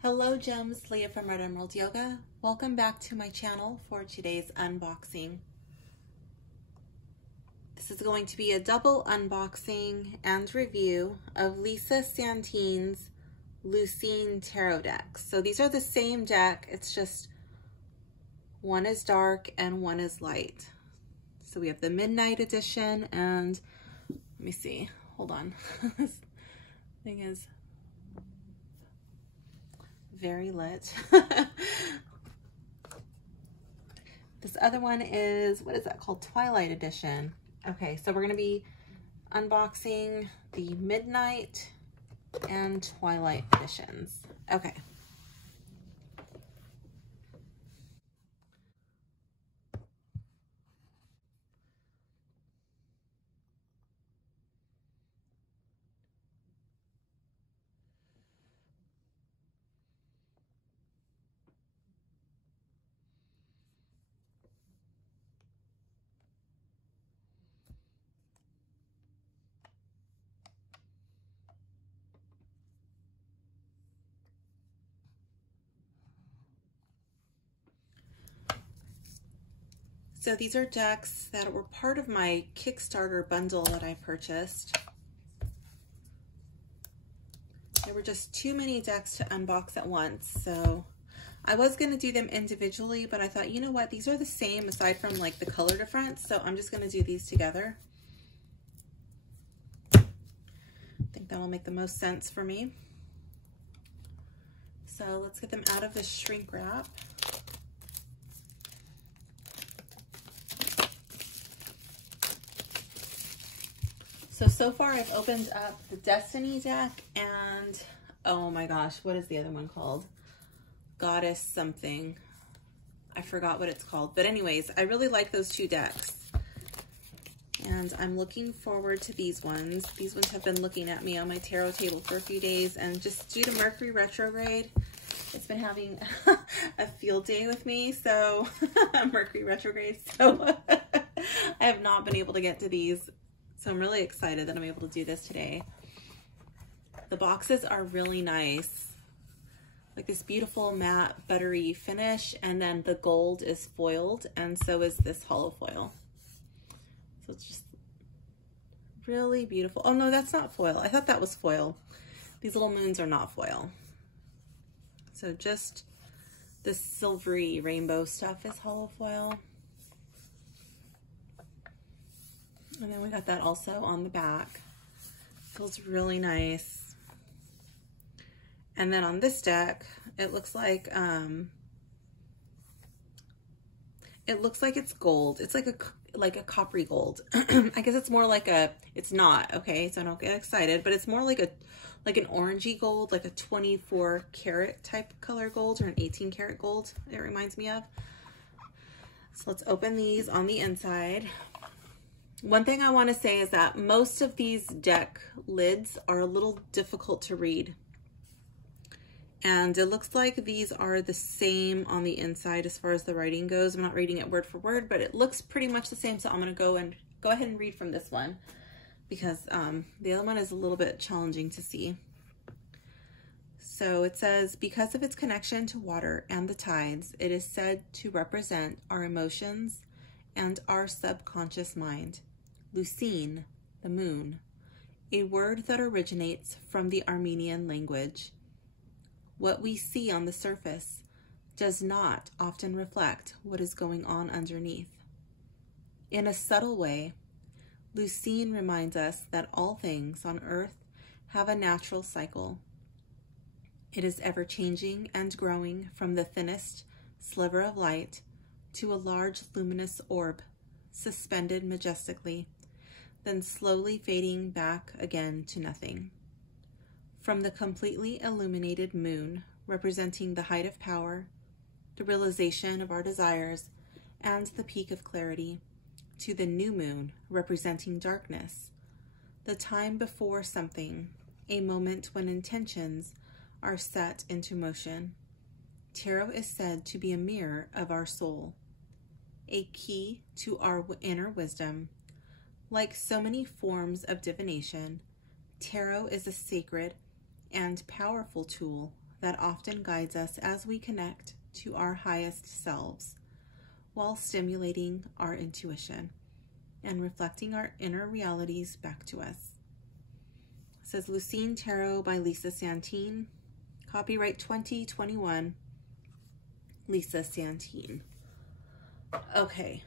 Hello gems, Leah from Red Emerald Yoga. Welcome back to my channel for today's unboxing. This is going to be a double unboxing and review of Lisa Santine's Lucine tarot decks. So these are the same deck, it's just one is dark and one is light. So we have the Midnight Edition and let me see, hold on. This thing is very lit. This other one is, what is that called? Twilight Edition. Okay, so we're going to be unboxing the Midnight and Twilight editions. Okay. So these are decks that were part of my Kickstarter bundle that I purchased. There were just too many decks to unbox at once, so I was going to do them individually, but I thought, you know what, these are the same aside from like the color difference, so I'm just going to do these together. I think that will make the most sense for me. So let's get them out of the shrink wrap. So far I've opened up the Destiny deck and, oh my gosh, what is the other one called? Goddess something. I forgot what it's called. But anyways, I really like those two decks. And I'm looking forward to these ones. These ones have been looking at me on my tarot table for a few days, and just due to Mercury retrograde, it's been having a field day with me, so Mercury retrograde, so I have not been able to get to these. So I'm really excited that I'm able to do this today. The boxes are really nice. Like this beautiful matte buttery finish, and then the gold is foiled, and so is this hollow foil. So it's just really beautiful. Oh no, that's not foil. I thought that was foil. These little moons are not foil. So just the silvery rainbow stuff is hollow foil. And then we got that also on the back. Feels really nice. And then on this deck, it looks like it's gold. It's like a coppery gold. I guess it's more like a, it's not, okay, so don't get excited, but it's more like an orangey gold, like a 24 karat type color gold, or an 18 karat gold, it reminds me of. So let's open these on the inside. One thing I want to say is that most of these deck lids are a little difficult to read. And it looks like these are the same on the inside as far as the writing goes. I'm not reading it word for word, but it looks pretty much the same. So I'm going to go ahead and read from this one, because the other one is a little bit challenging to see. So it says, because of its connection to water and the tides, it is said to represent our emotions and our subconscious mind. Lucine, the moon, a word that originates from the Armenian language. What we see on the surface does not often reflect what is going on underneath. In a subtle way, Lucine reminds us that all things on earth have a natural cycle. It is ever changing and growing from the thinnest sliver of light to a large luminous orb, suspended majestically, then slowly fading back again to nothing. From the completely illuminated moon, representing the height of power, the realization of our desires, and the peak of clarity, to the new moon, representing darkness, the time before something, a moment when intentions are set into motion. Tarot is said to be a mirror of our soul, a key to our inner wisdom. Like so many forms of divination, tarot is a sacred and powerful tool that often guides us as we connect to our highest selves while stimulating our intuition and reflecting our inner realities back to us. It says Lucine Tarot by Lisa Santine. Copyright 2021, Lisa Santine. Okay.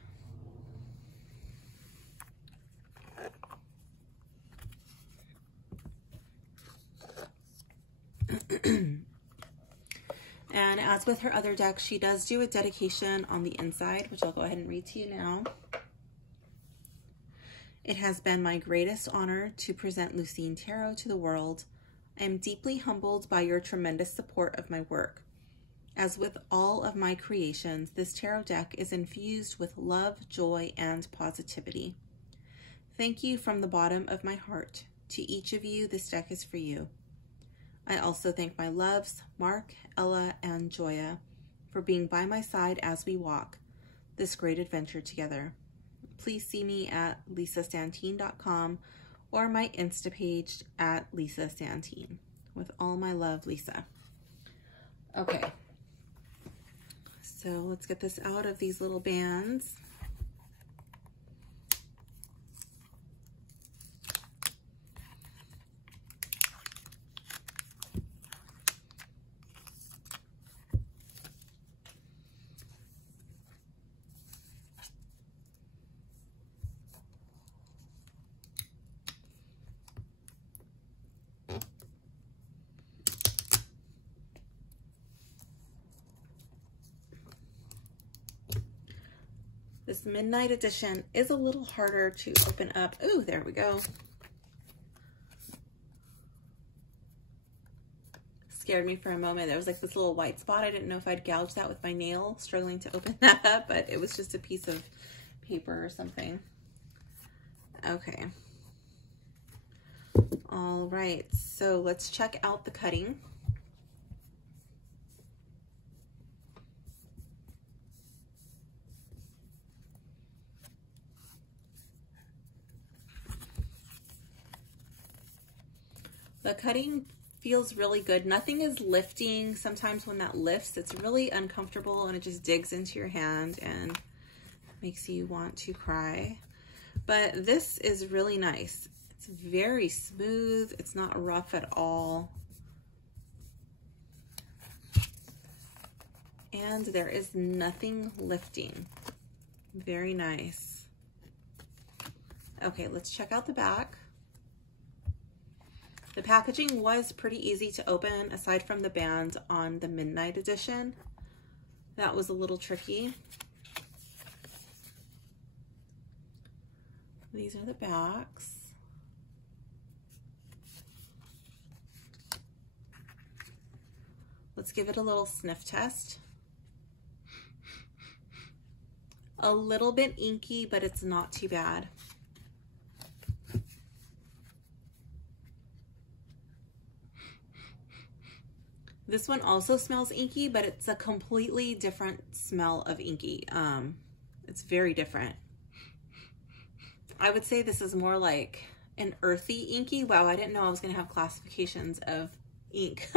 And as with her other deck, she does do a dedication on the inside, which I'll go ahead and read to you now. It has been my greatest honor to present Lucine Tarot to the world. I am deeply humbled by your tremendous support of my work. As with all of my creations, this tarot deck is infused with love, joy, and positivity. Thank you from the bottom of my heart. To each of you, this deck is for you. I also thank my loves, Mark, Ella, and Joya, for being by my side as we walk this great adventure together. Please see me at lisasantine.com or my Insta page at Lisa Santine. With all my love, Lisa. Okay, so let's get this out of these little bands. This midnight edition is a little harder to open up. Ooh, there we go. Scared me for a moment. There was like this little white spot. I didn't know if I'd gouge that with my nail, struggling to open that up, but it was just a piece of paper or something. Okay. All right, so let's check out the cutting. The cutting feels really good. Nothing is lifting. Sometimes when that lifts, it's really uncomfortable and it just digs into your hand and makes you want to cry. But this is really nice. It's very smooth. It's not rough at all. And there is nothing lifting. Very nice. Okay, let's check out the back. The packaging was pretty easy to open, aside from the band on the Midnight Edition. That was a little tricky. These are the backs. Let's give it a little sniff test. A little bit inky, but it's not too bad. This one also smells inky, but it's a completely different smell of inky. It's very different. I would say this is more like an earthy inky. Wow, I didn't know I was gonna have classifications of ink,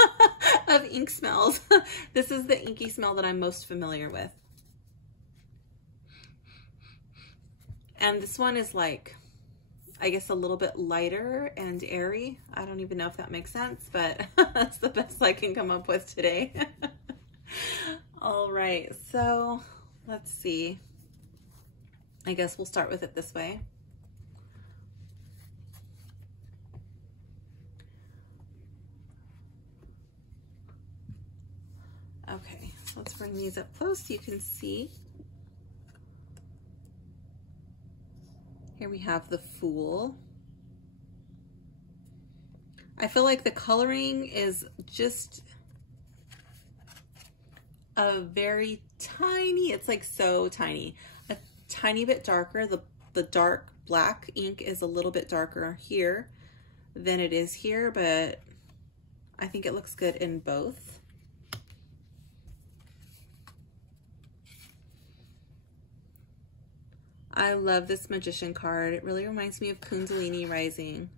of ink smells. This is the inky smell that I'm most familiar with. And this one is like, I guess a little bit lighter and airy. I don't even know if that makes sense, but that's the best I can come up with today. All right, so let's see. I guess we'll start with it this way. Okay, so let's bring these up close so you can see. Here we have the Fool. I feel like the coloring is just a very tiny, it's like so tiny, a tiny bit darker. The dark black ink is a little bit darker here than it is here, but I think it looks good in both. I love this Magician card. It really reminds me of Kundalini Rising.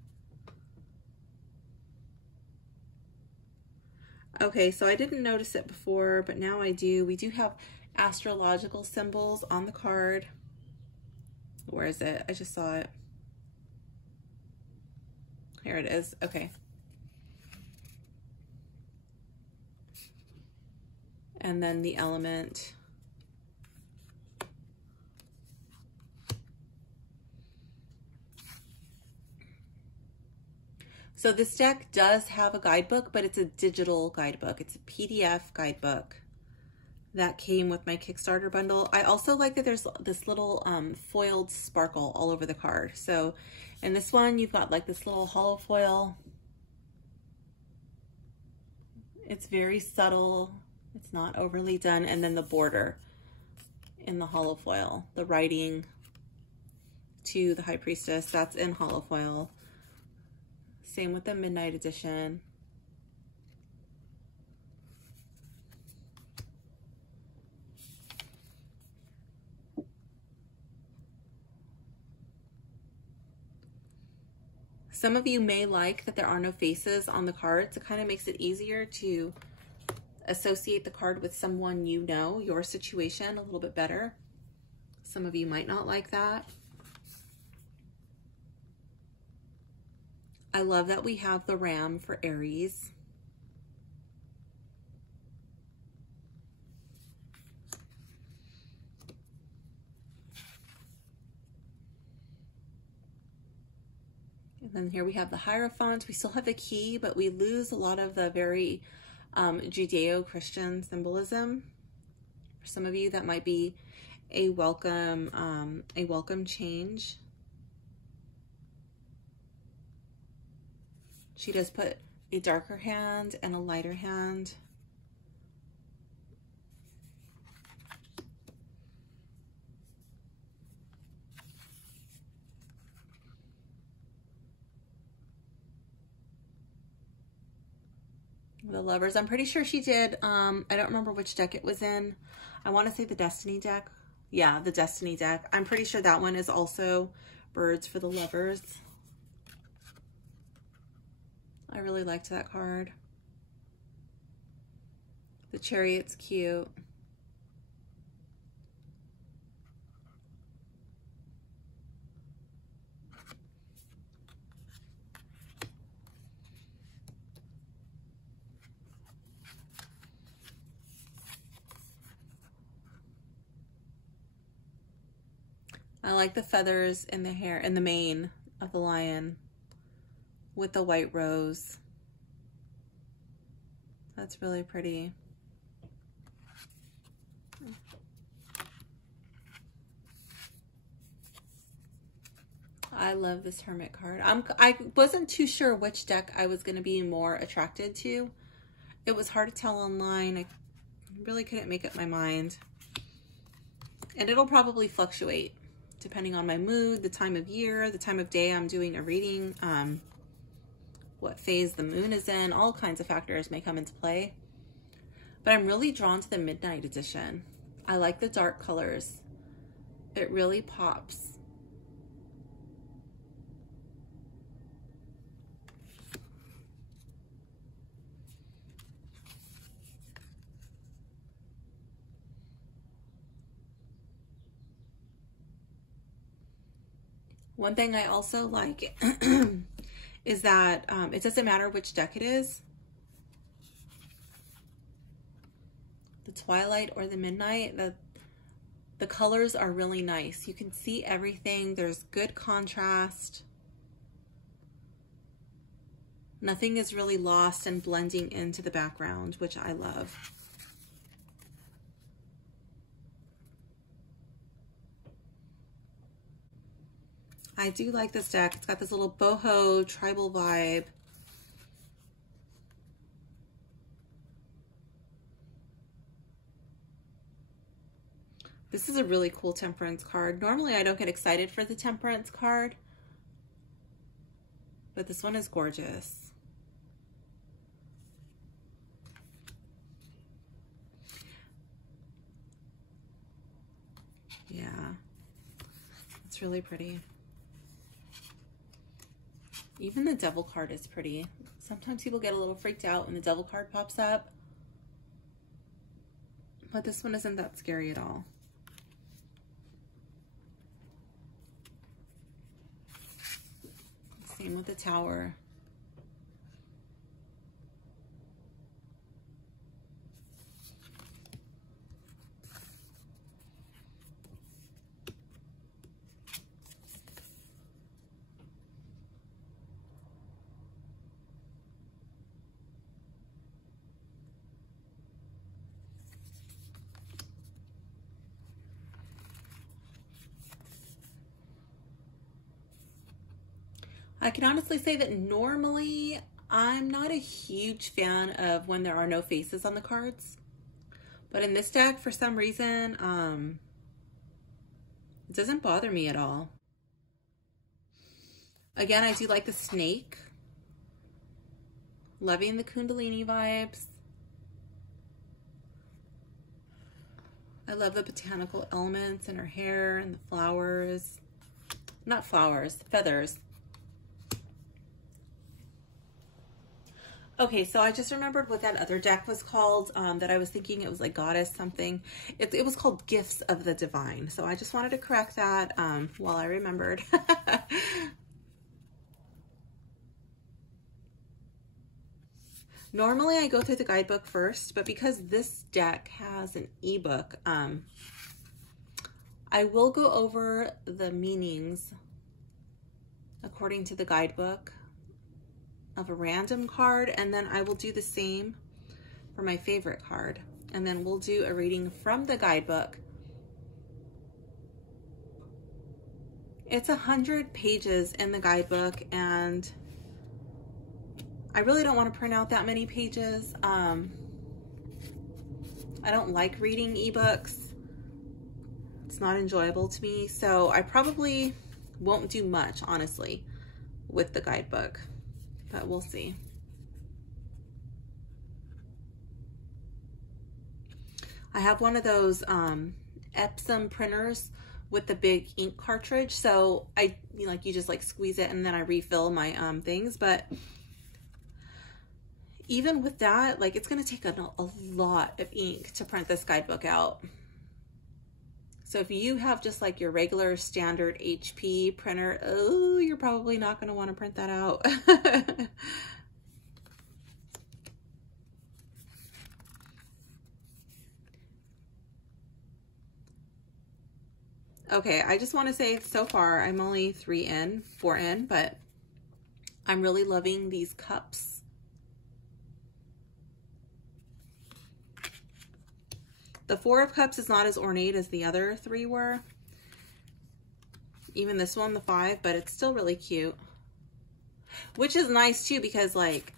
Okay, so I didn't notice it before, but now I do. We do have astrological symbols on the card. Where is it? I just saw it. Here it is. Okay. And then the element. So this deck does have a guidebook, but it's a digital guidebook. It's a PDF guidebook that came with my Kickstarter bundle. I also like that there's this little foiled sparkle all over the card. So in this one, you've got like this little hollow foil. It's very subtle. It's not overly done. And then the border in the hollow foil, the writing to the High Priestess, that's in hollow foil. Same with the Midnight Edition. Some of you may like that there are no faces on the cards. It kind of makes it easier to associate the card with someone you know, your situation a little bit better. Some of you might not like that. I love that we have the ram for Aries. And then here we have the Hierophant. We still have the key, but we lose a lot of the very Judeo-Christian symbolism. For some of you, that might be a welcome change. She does put a darker hand and a lighter hand. The Lovers, I'm pretty sure she did, I don't remember which deck it was in. I want to say the Destiny deck. Yeah, the Destiny deck. I'm pretty sure that one is also Birds for the Lovers. I really liked that card. The Chariot's cute. I like the feathers in the hair, in the mane of the lion with the white rose. That's really pretty. I love this Hermit card. I wasn't too sure which deck I was going to be more attracted to. It was hard to tell online. I really couldn't make up my mind. And it'll probably fluctuate depending on my mood, the time of year, the time of day I'm doing a reading, what phase the moon is in. All kinds of factors may come into play. But I'm really drawn to the Midnight Edition. I like the dark colors. It really pops. One thing I also like is that it doesn't matter which deck it is, the Twilight or the Midnight, the colors are really nice. You can see everything. There's good contrast. Nothing is really lost and blending into the background, which I love. I do like this deck. It's got this little boho tribal vibe. This is a really cool Temperance card. Normally I don't get excited for the Temperance card, but this one is gorgeous. Yeah, it's really pretty. Even the Devil card is pretty. Sometimes people get a little freaked out when the devil card pops up, but this one isn't that scary at all. Same with the Tower. I can honestly say that normally I'm not a huge fan of when there are no faces on the cards, but in this deck, for some reason, it doesn't bother me at all. Again, I do like the snake. Loving the Kundalini vibes. I love the botanical elements in her hair and the flowers. Not flowers, feathers. Okay, so I just remembered what that other deck was called, that I was thinking it was like Goddess something. It was called Gifts of the Divine. So I just wanted to correct that while I remembered. Normally I go through the guidebook first, but because this deck has an ebook, I will go over the meanings according to the guidebook of a random card, and then I will do the same for my favorite card, and then we'll do a reading from the guidebook. It's 100 pages in the guidebook, and I really don't want to print out that many pages. I don't like reading ebooks. It's not enjoyable to me, so I probably won't do much, honestly, with the guidebook. But we'll see. I have one of those Epsom printers with the big ink cartridge, so you just like squeeze it and then I refill my things. But even with that, like, it's gonna take a lot of ink to print this guidebook out. So if you have just like your regular standard HP printer, oh, you're probably not going to want to print that out. Okay, I just want to say so far I'm only 4 in, but I'm really loving these cups. The 4 of Cups is not as ornate as the other 3 were. Even this one, the 5, but it's still really cute. Which is nice too, because like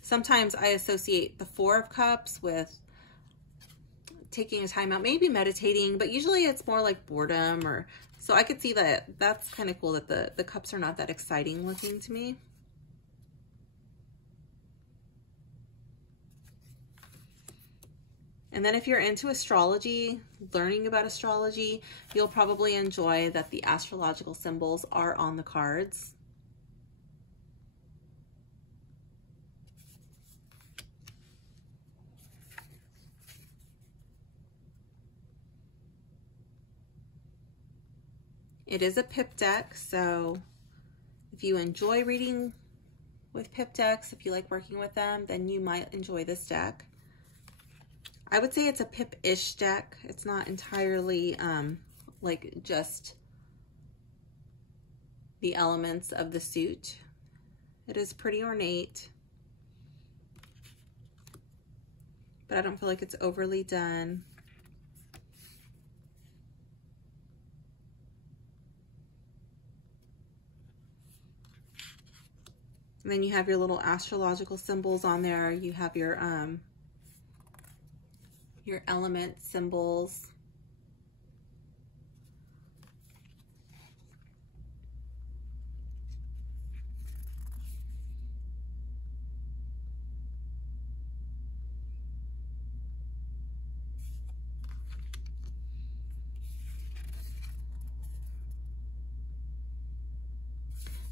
sometimes I associate the 4 of Cups with taking a time out, maybe meditating, but usually it's more like boredom, or so I could see that. That's kind of cool that the cups are not that exciting looking to me. And then if you're into astrology, learning about astrology, you'll probably enjoy that the astrological symbols are on the cards. It is a pip deck, so if you enjoy reading with pip decks, if you like working with them, then you might enjoy this deck. I would say it's a pip-ish deck. It's not entirely like just the elements of the suit. It is pretty ornate, but I don't feel like it's overly done. And then you have your little astrological symbols on there. You have your element symbols.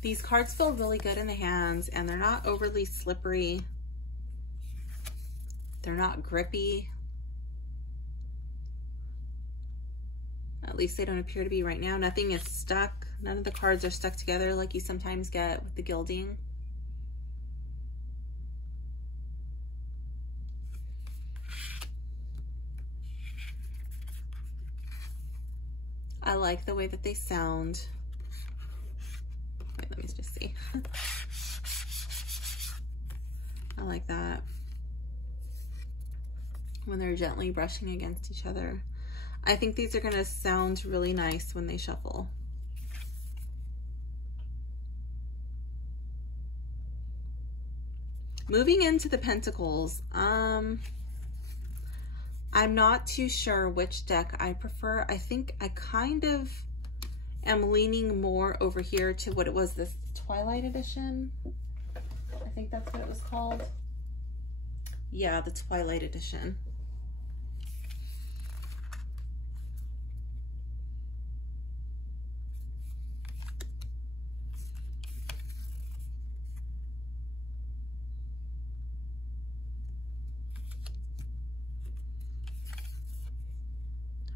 These cards feel really good in the hands, and they're not overly slippery. They're not grippy. At least they don't appear to be right now. Nothing is stuck. None of the cards are stuck together like you sometimes get with the gilding. I like the way that they sound. Wait, let me just see. I like that. When they're gently brushing against each other. I think these are going to sound really nice when they shuffle. Moving into the Pentacles, I'm not too sure which deck I prefer. I think I kind of am leaning more over here to what it was, this Twilight edition. I think that's what it was called. Yeah, the Twilight edition.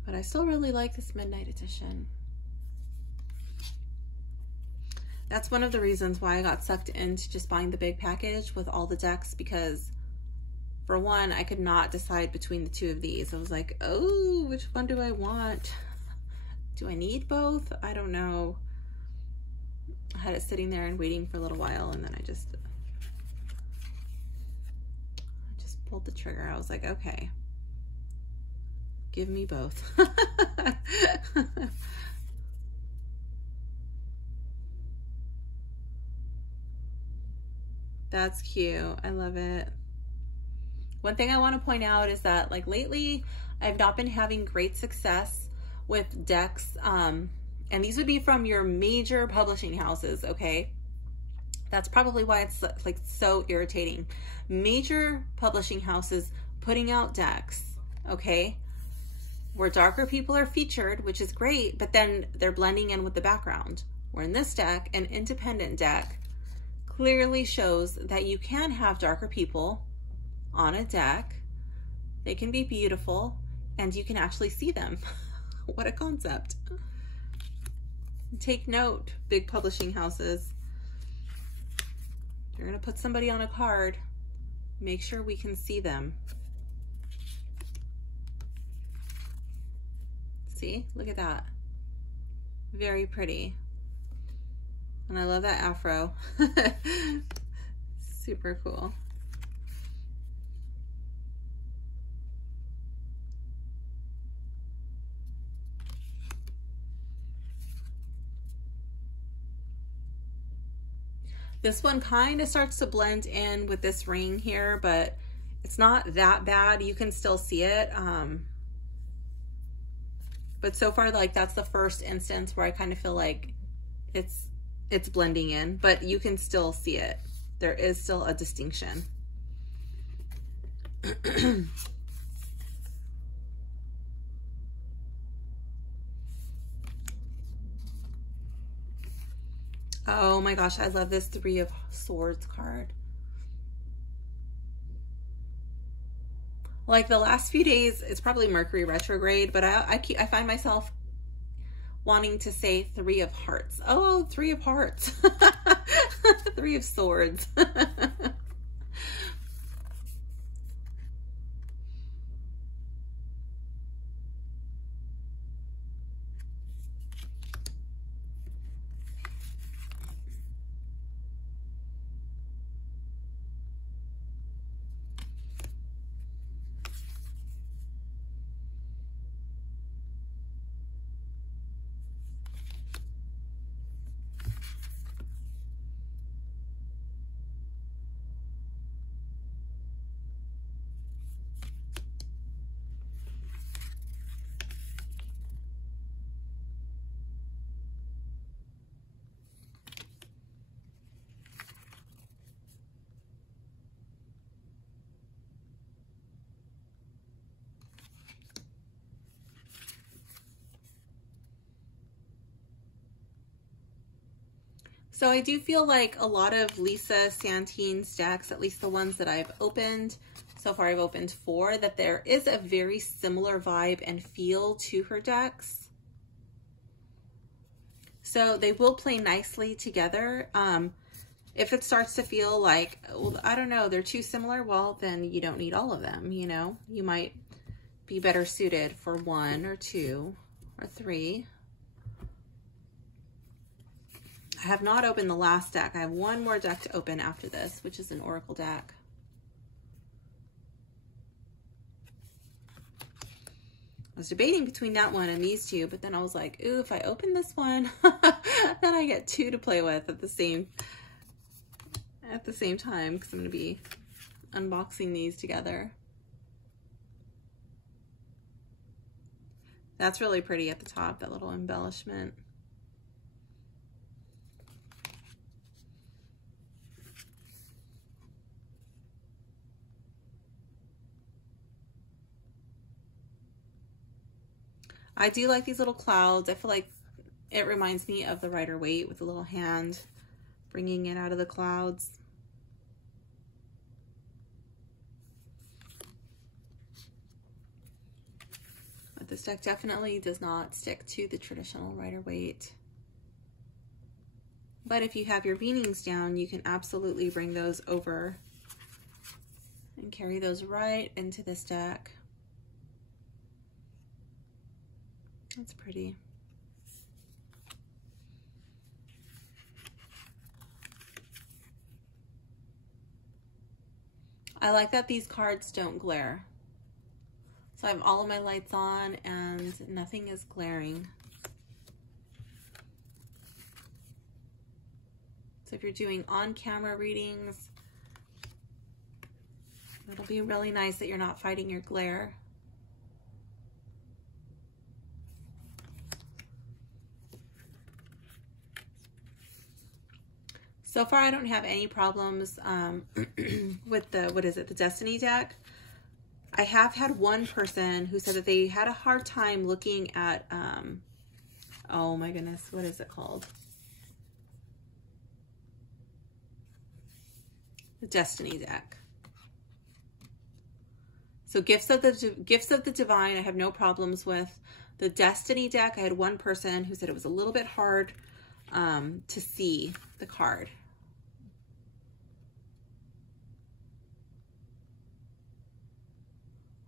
But I still really like this Midnight edition. That's one of the reasons why I got sucked into just buying the big package with all the decks, because for one, I could not decide between the two of these. I was like, oh, which one do I want? Do I need both? I don't know. I had it sitting there and waiting for a little while, and then I just pulled the trigger. I was like, okay. Give me both. That's cute. I love it. One thing I want to point out is that, like, lately I've not been having great success with decks, and these would be from your major publishing houses, okay? That's probably why it's like so irritating. Major publishing houses putting out decks, okay, where darker people are featured, which is great, but then they're blending in with the background. Where in this deck, an independent deck clearly shows that you can have darker people on a deck. They can be beautiful, and you can actually see them. What a concept. Take note, big publishing houses. If you're gonna put somebody on a card, make sure we can see them. See, look at that. Very pretty. And I love that afro. Super cool. This one kind of starts to blend in with this ring here, but it's not that bad. You can still see it. But so far, like, that's the first instance where I kind of feel like it's blending in, but you can still see it. There is still a distinction. Oh my gosh, I love this Three of Swords card. Like, the last few days, it's probably Mercury retrograde, but I find myself wanting to say Three of Hearts. Oh, Three of Hearts. Three of Swords. So I do feel like a lot of Lisa Santine's decks, at least the ones that I've opened, so far I've opened 4, that there is a very similar vibe and feel to her decks. So they will play nicely together. If it starts to feel like, well, I don't know, they're too similar, well, then you don't need all of them, you know? You might be better suited for 1 or 2 or 3. I have not opened the last deck. I have one more deck to open after this, which is an Oracle deck. I was debating between that one and these 2, but then I was like, ooh, if I open this one, then I get 2 to play with at the same time, because I'm going to be unboxing these together. That's really pretty at the top, that little embellishment. I do like these little clouds. I feel like it reminds me of the Rider-Waite with the little hand bringing it out of the clouds. But this deck definitely does not stick to the traditional Rider-Waite. But if you have your beanies down, you can absolutely bring those over and carry those right into this deck. That's pretty. I like that these cards don't glare. So I have all of my lights on and nothing is glaring. So if you're doing on-camera readings, it'll be really nice that you're not fighting your glare. So far, I don't have any problems with the, the Destiny deck. I have had one person who said that they had a hard time looking at, oh my goodness, what is it called? The Destiny deck. So Gifts of the Divine, I have no problems with. The Destiny deck, I had one person who said it was a little bit hard to see the card.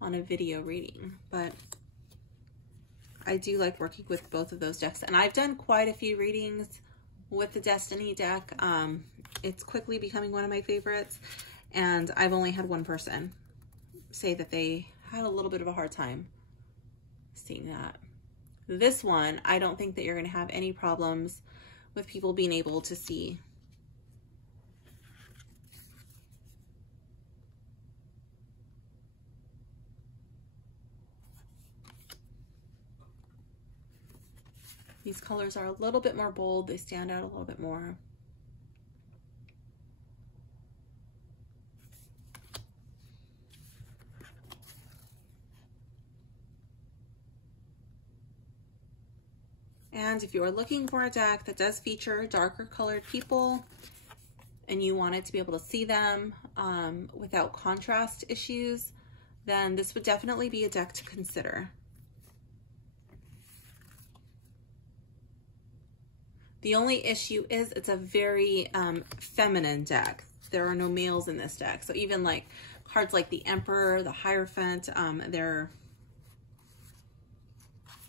On a video reading, but I do like working with both of those decks, and I've done quite a few readings with the Destiny deck. It's quickly becoming one of my favorites, and I've only had one person say that they had a little bit of a hard time seeing that. This one, I don't think that you're going to have any problems with people being able to see. These colors are a little bit more bold. They stand out a little bit more. And if you are looking for a deck that does feature darker colored people and you want it to be able to see them without contrast issues, then this would definitely be a deck to consider. The only issue is it's a very feminine deck. There are no males in this deck. So even like cards like the Emperor, the Hierophant, they're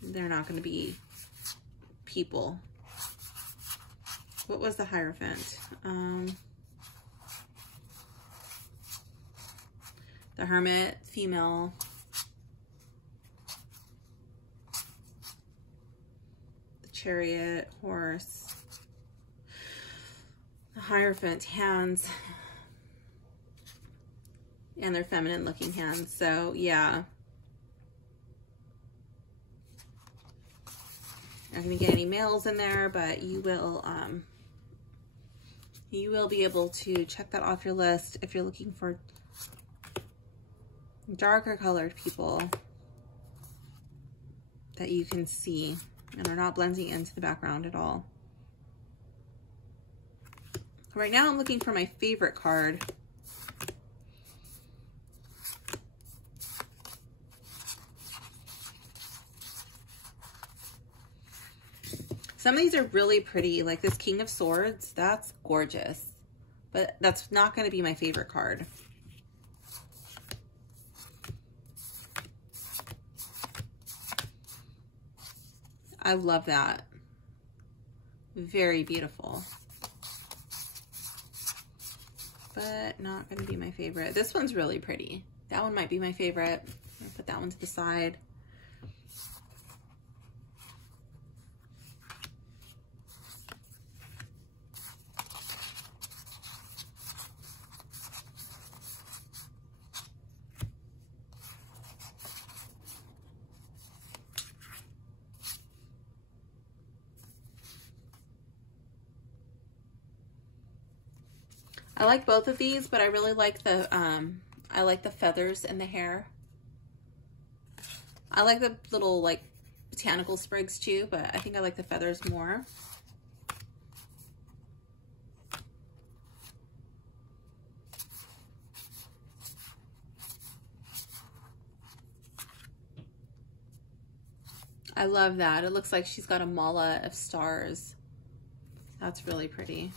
not going to be people. What was the Hierophant? The Hermit, female. The Chariot, horse. The Hierophant, hands. And they're feminine looking hands. So yeah. Not going to get any males in there, but you will be able to check that off your list if you're looking for darker colored people that you can see and are not blending into the background at all. Right now I'm looking for my favorite card. Some of these are really pretty, like this King of Swords, that's gorgeous, but that's not going to be my favorite card. I love that. Very beautiful. But not going to be my favorite. This one's really pretty. That one might be my favorite. I'm going to put that one to the side. I like both of these, but I really like the feathers in the hair. I like the little like botanical sprigs too, but I think I like the feathers more. I love that. It looks like she's got a mala of stars. That's really pretty.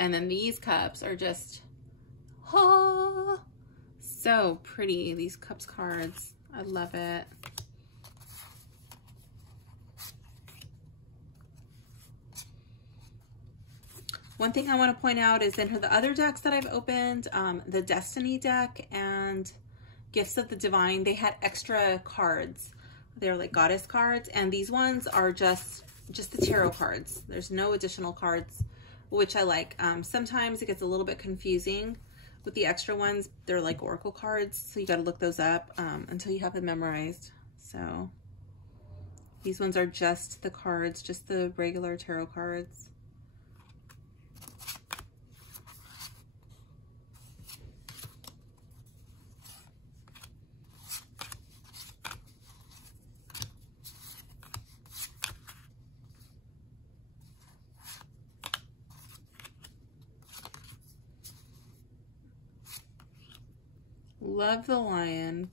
And then these cups are just, oh, so pretty. These cups cards, I love it. One thing I want to point out is in the other decks that I've opened, the Destiny deck and Gifts of the Divine, they had extra cards. They're like goddess cards, and these ones are just the tarot cards. There's no additional cards, which I like. Sometimes it gets a little bit confusing with the extra ones. They're like oracle cards, so you got to look those up until you have them memorized. So these ones are just the cards, just the regular tarot cards. Love the lion,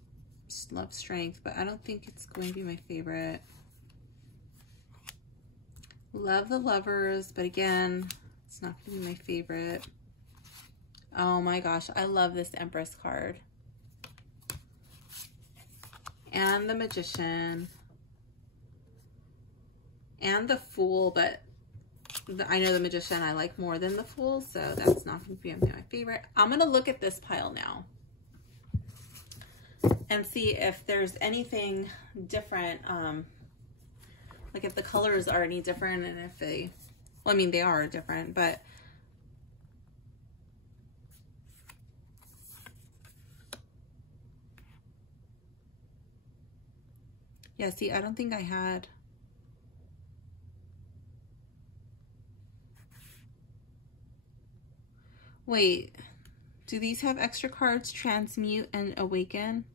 love strength, but I don't think it's going to be my favorite. Love the lovers, but again, it's not going to be my favorite. Oh my gosh, I love this Empress card. And the Magician. And the Fool, but I know the Magician I like more than the Fool, so that's not going to be my favorite. I'm going to look at this pile now and see if there's anything different, like if the colors are any different, and if they, well, I mean, they are different, but yeah, see, I don't think I had, wait, do these have extra cards, Transmute and Awaken?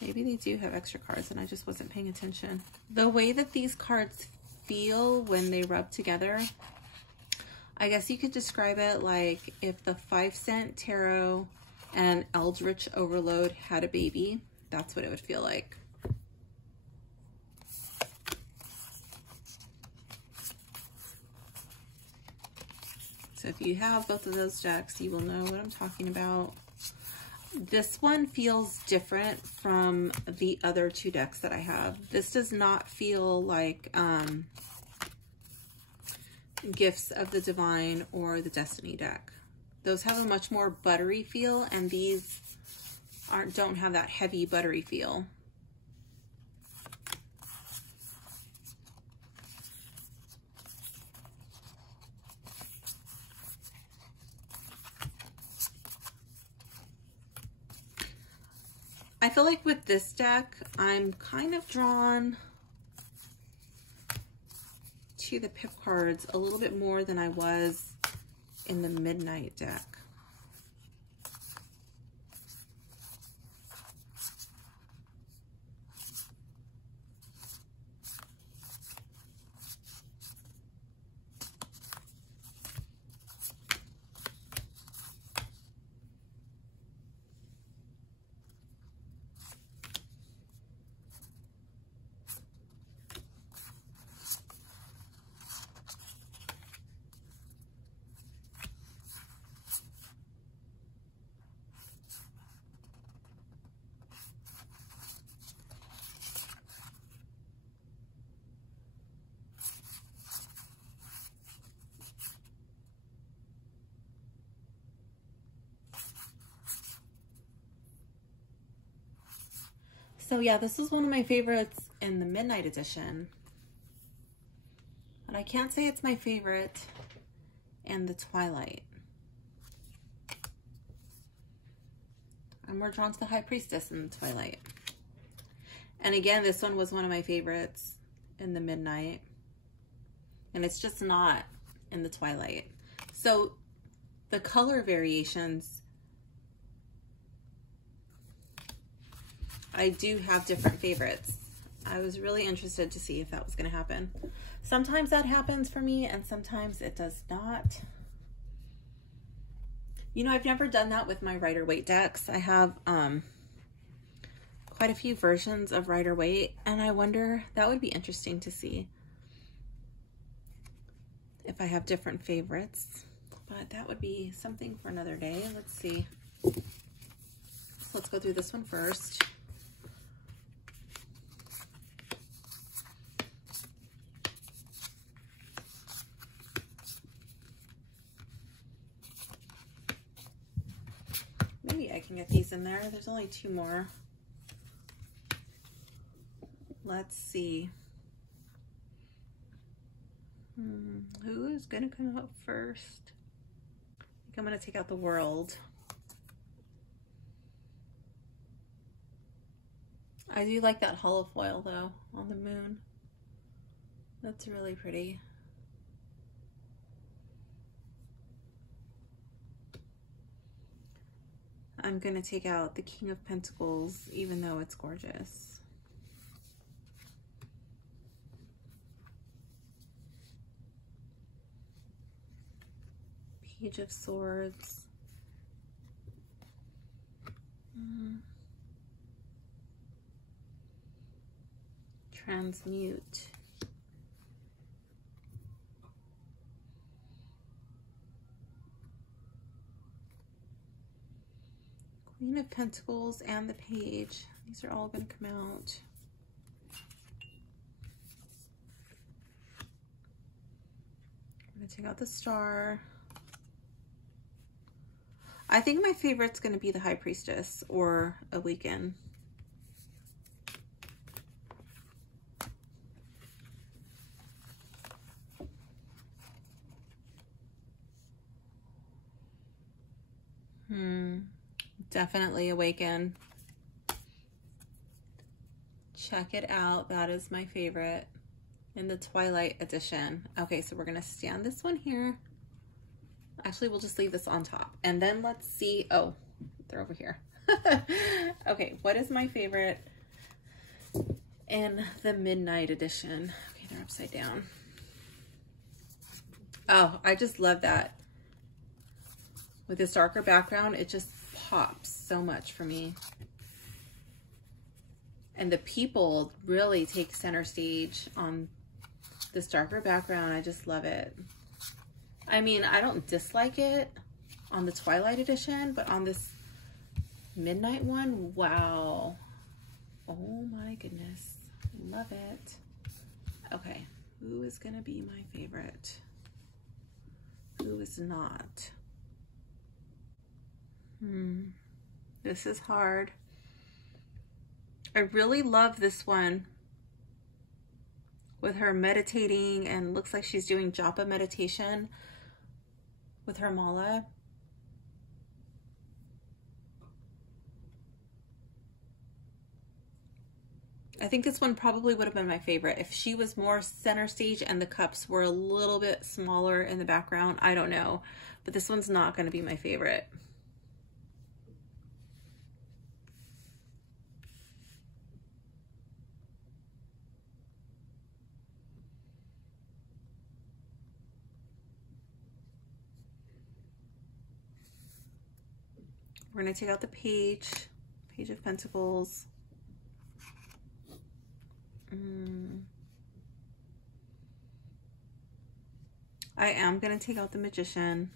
Maybe they do have extra cards and I just wasn't paying attention. The way that these cards feel when they rub together, I guess you could describe it like if the 5-cent tarot and Eldritch Overload had a baby. That's what it would feel like. So if you have both of those decks, you will know what I'm talking about. This one feels different from the other two decks that I have. This does not feel like Gifts of the Divine or the Destiny deck. Those have a much more buttery feel, and these don't have that heavy buttery feel. I feel like with this deck, I'm kind of drawn to the pip cards a little bit more than I was in the Midnight deck. So yeah, this was one of my favorites in the Midnight Edition. But I can't say it's my favorite in the Twilight. I'm more drawn to the High Priestess in the Twilight. And again, this one was one of my favorites in the Midnight. And it's just not in the Twilight. So the color variations, I do have different favorites. I was really interested to see if that was going to happen. Sometimes that happens for me and sometimes it does not. You know, I've never done that with my Rider-Waite decks. I have quite a few versions of Rider-Waite, and I wonder, that would be interesting to see if I have different favorites. But that would be something for another day. Let's see. Let's go through this one first. Maybe I can get these in there. There's only 2 more. Let's see. Who is going to come out first? I think I'm going to take out the World. I do like that holofoil though on the moon. That's really pretty. I'm going to take out the King of Pentacles, even though it's gorgeous. Page of Swords. Transmute. Queen of Pentacles and the Page. These are all going to come out. I'm going to take out the Star. I think my favorite's going to be the High Priestess or Awaken. Definitely Awaken. Check it out. That is my favorite in the Twilight Edition. Okay, so we're going to stand this one here. Actually, we'll just leave this on top. And then let's see. Oh, they're over here. Okay, what is my favorite in the Midnight Edition? Okay, they're upside down. Oh, I just love that. With this darker background, it just pops so much for me. And the people really take center stage on this darker background. I just love it. I mean, I don't dislike it on the Twilight Edition, but on this Midnight one, wow. Oh my goodness. Love it. Okay, who is gonna be my favorite? Who is not? This is hard. I really love this one with her meditating and looks like she's doing japa meditation with her mala. I think this one probably would have been my favorite if she was more center stage and the cups were a little bit smaller in the background. I don't know, but this one's not going to be my favorite. We're going to take out the Page of Pentacles. I am going to take out the Magician.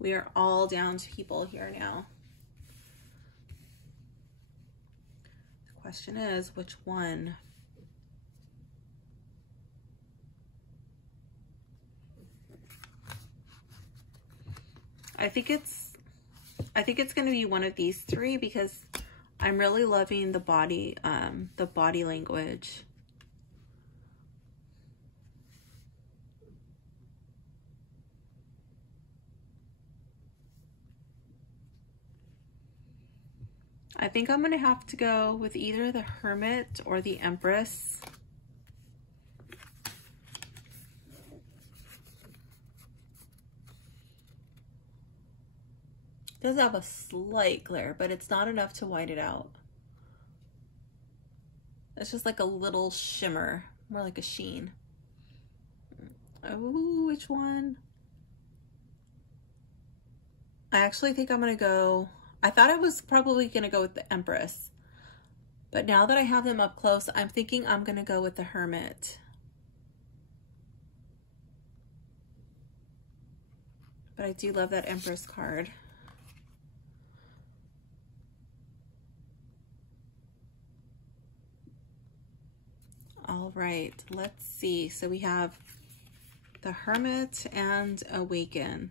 We are all down to people here now. The question is, which one? I think it's going to be one of these three because I'm really loving the body language. I think I'm gonna have to go with either the Hermit or the Empress. It does have a slight glare, but it's not enough to white it out. It's just like a little shimmer, more like a sheen. Oh, which one? I actually think I'm gonna go, I thought I was probably gonna go with the Empress, but now that I have them up close, I'm thinking I'm gonna go with the Hermit. But I do love that Empress card. All right, let's see. So we have the Hermit and Awaken.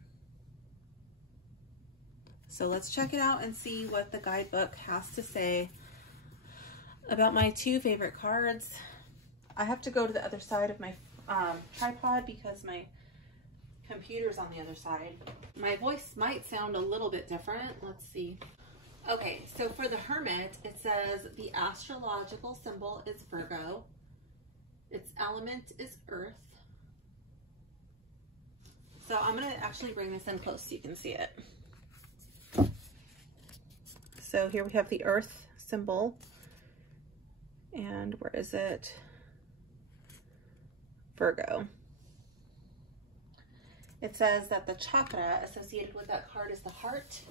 So let's check it out and see what the guidebook has to say about my two favorite cards. I have to go to the other side of my tripod because my computer's on the other side. My voice might sound a little bit different. Let's see. Okay, so for the Hermit, it says the astrological symbol is Virgo. Its element is Earth. So I'm gonna actually bring this in close so you can see it. So here we have the Earth symbol. And where is it? Virgo. It says that the chakra associated with that card is the heart.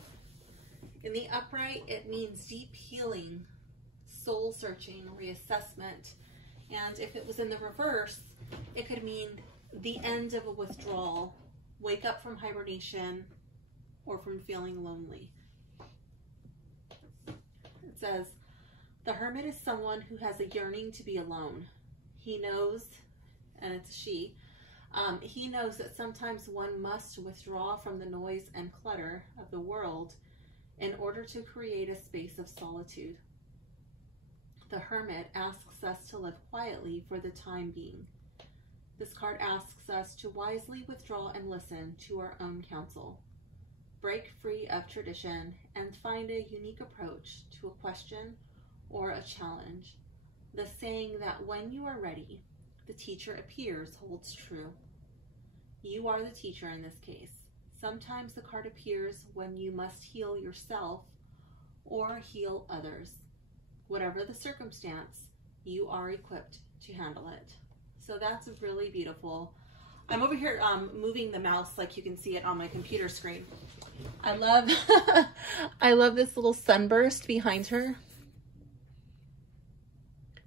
In the upright, it means deep healing, soul searching, reassessment. And if it was in the reverse, it could mean the end of a withdrawal, wake up from hibernation, or from feeling lonely. It says, the Hermit is someone who has a yearning to be alone. He knows, and it's a she, he knows that sometimes one must withdraw from the noise and clutter of the world in order to create a space of solitude. The Hermit asks us to live quietly for the time being. This card asks us to wisely withdraw and listen to our own counsel, break free of tradition, and find a unique approach to a question or a challenge. The saying that when you are ready, the teacher appears holds true. You are the teacher in this case. Sometimes the card appears when you must heal yourself or heal others. Whatever the circumstance, you are equipped to handle it. So that's really beautiful. I'm over here moving the mouse like you can see it on my computer screen. I love I love this little sunburst behind her.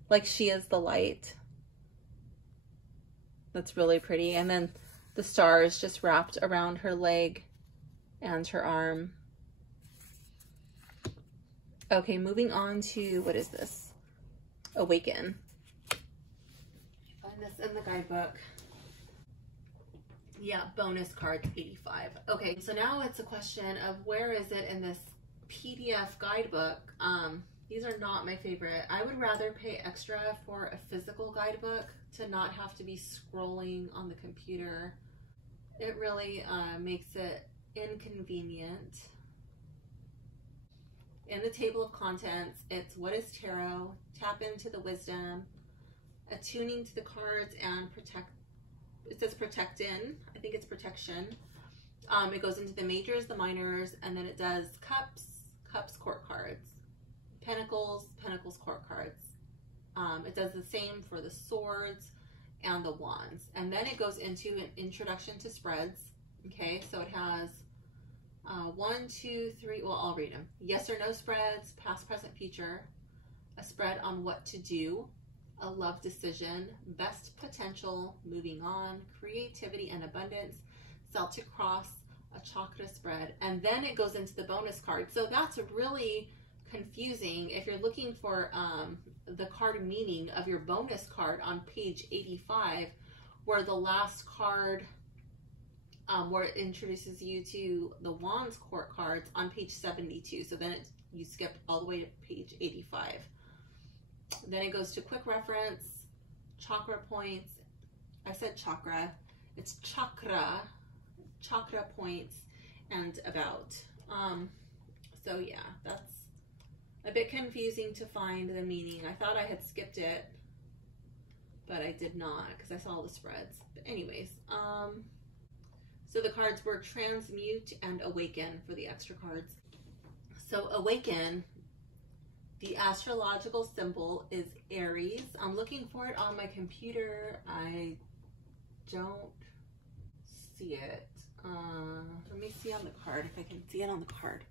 Like she is the light. That's really pretty. And then the stars just wrapped around her leg and her arm. Okay, moving on to, what is this? Awaken. Find this in the guidebook. Yeah, bonus cards 85. Okay, so now it's a question of where is it in this PDF guidebook? These are not my favorite. I would rather pay extra for a physical guidebook to not have to be scrolling on the computer. It really makes it inconvenient. In the table of contents, it's what is tarot, tap into the wisdom, attuning to the cards, and protect. It says protect in. I think it's protection. It goes into the majors, the minors, and then it does cups, court cards, pentacles, court cards. It does the same for the swords and the wands. And then it goes into an introduction to spreads. Okay, so it has 1, 2, 3, well, I'll read them. Yes or no spreads, past, present, future, a spread on what to do, a love decision, best potential, moving on, creativity and abundance, Celtic cross, a chakra spread, and then it goes into the bonus card. So that's really confusing if you're looking for the card meaning of your bonus card on page 85, where the last card where it introduces you to the Wands court cards on page 72. So then you skip all the way to page 85. Then it goes to quick reference, chakra points. I said chakra. It's chakra points, and about. So yeah, that's a bit confusing to find the meaning. I thought I had skipped it, but I did not because I saw the spreads. But anyways, so the cards were transmute and awaken for the extra cards. So awaken, the astrological symbol is Aries. I'm looking for it on my computer. I don't see it. Let me see on the card if I can see it on the card.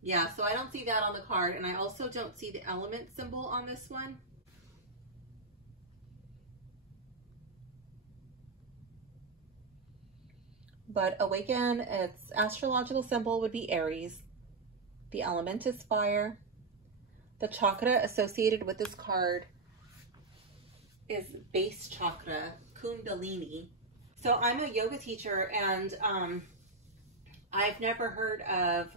Yeah, so I don't see that on the card, and I also don't see the element symbol on this one. But awaken, its astrological symbol would be Aries. The element is fire. The chakra associated with this card is base chakra, Kundalini. So I'm a yoga teacher, and I've never heard of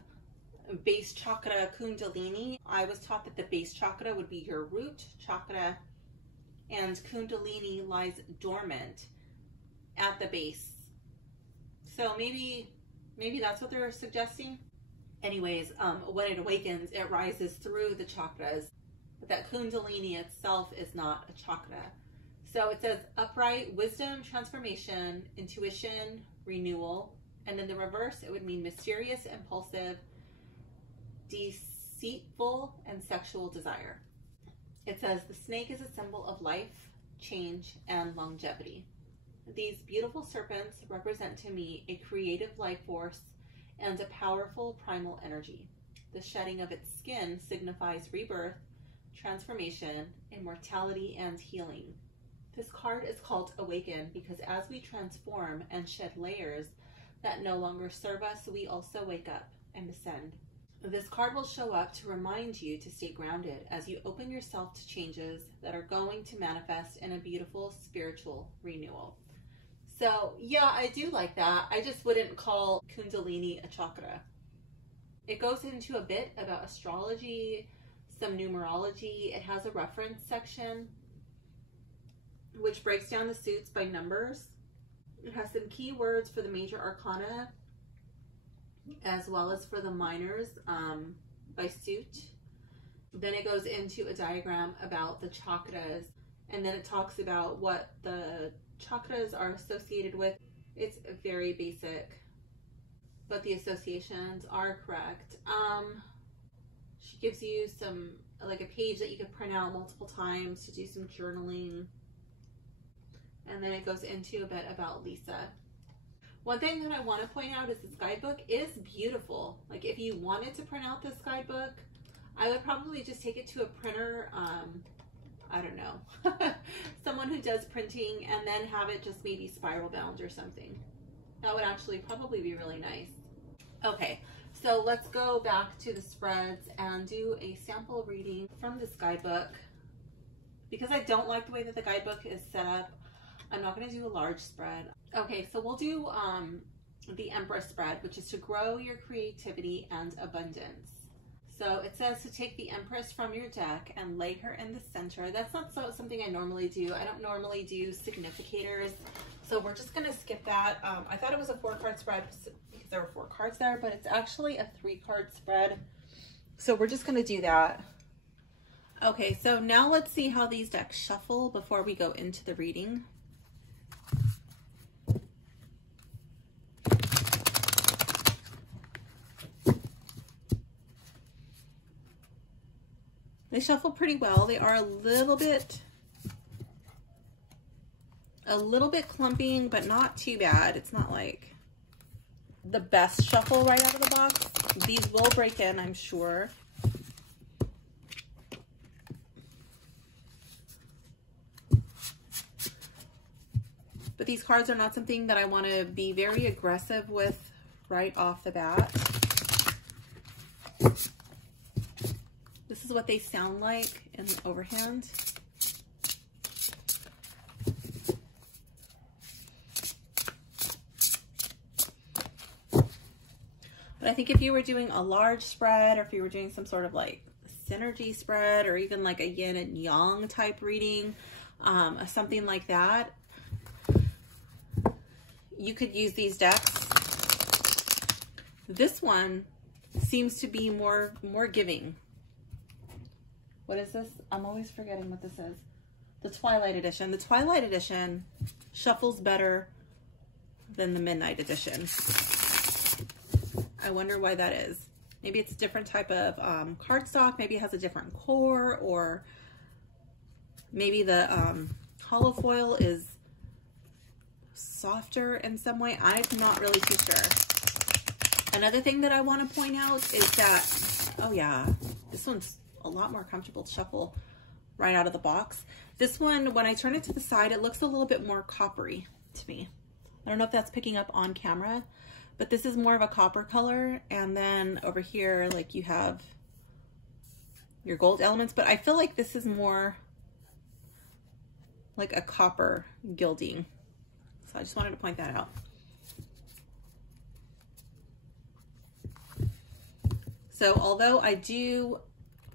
base chakra Kundalini. I was taught that the base chakra would be your root chakra, and Kundalini lies dormant at the base. So maybe that's what they're suggesting. Anyways, when it awakens, it rises through the chakras, but that Kundalini itself is not a chakra. So it says upright, wisdom, transformation, intuition, renewal. And in the reverse, it would mean mysterious, impulsive, deceitful, and sexual desire. It says the snake is a symbol of life, change, and longevity. These beautiful serpents represent to me a creative life force and a powerful primal energy. The shedding of its skin signifies rebirth, transformation, immortality, and healing. This card is called Awaken because as we transform and shed layers that no longer serve us, we also wake up and ascend. This card will show up to remind you to stay grounded as you open yourself to changes that are going to manifest in a beautiful spiritual renewal. So yeah, I do like that. I just wouldn't call Kundalini a chakra. It goes into a bit about astrology, some numerology. It has a reference section which breaks down the suits by numbers. It has some keywords for the major arcana as well as for the minors by suit. Then it goes into a diagram about the chakras, and then it talks about what the chakras are associated with. It's very basic, but the associations are correct. She gives you some, like a page that you can print out multiple times to do some journaling. And then it goes into a bit about Lisa. One thing that I want to point out is this guidebook is beautiful. Like if you wanted to print out this guidebook, I would probably just take it to a printer. I don't know, someone who does printing, and then have it just maybe spiral bound or something. That would actually probably be really nice. Okay, so let's go back to the spreads and do a sample reading from this guidebook. Because I don't like the way that the guidebook is set up, I'm not going to do a large spread. Okay, so we'll do the Empress spread, which is to grow your creativity and abundance. So it says to take the Empress from your deck and lay her in the center. That's not something I normally do. I don't normally do significators, so we're just going to skip that. I thought it was a 4-card spread because there were 4 cards there, but it's actually a 3-card spread. So we're just going to do that. Okay, so now let's see how these decks shuffle before we go into the reading. They shuffle pretty well. They are a little bit clumping, but not too bad. It's not like the best shuffle right out of the box. These will break in, I'm sure. But these cards are not something that I want to be very aggressive with right off the bat. This is what they sound like in the overhand. But I think if you were doing a large spread, or if you were doing some sort of like synergy spread, or even like a yin and yang type reading, something like that, you could use these decks. This one seems to be more giving. What is this? I'm always forgetting what this is. The Twilight edition. The Twilight edition shuffles better than the Midnight edition. I wonder why that is. Maybe it's a different type of cardstock. Maybe it has a different core, or maybe the hollow foil is softer in some way. I'm not really too sure. Another thing that I want to point out is that, oh yeah, this one's a lot more comfortable to shuffle right out of the box. This one, when I turn it to the side, it looks a little bit more coppery to me. I don't know if that's picking up on camera, but this is more of a copper color. And then over here, like, you have your gold elements, but I feel like this is more like a copper gilding. So I just wanted to point that out. So although I do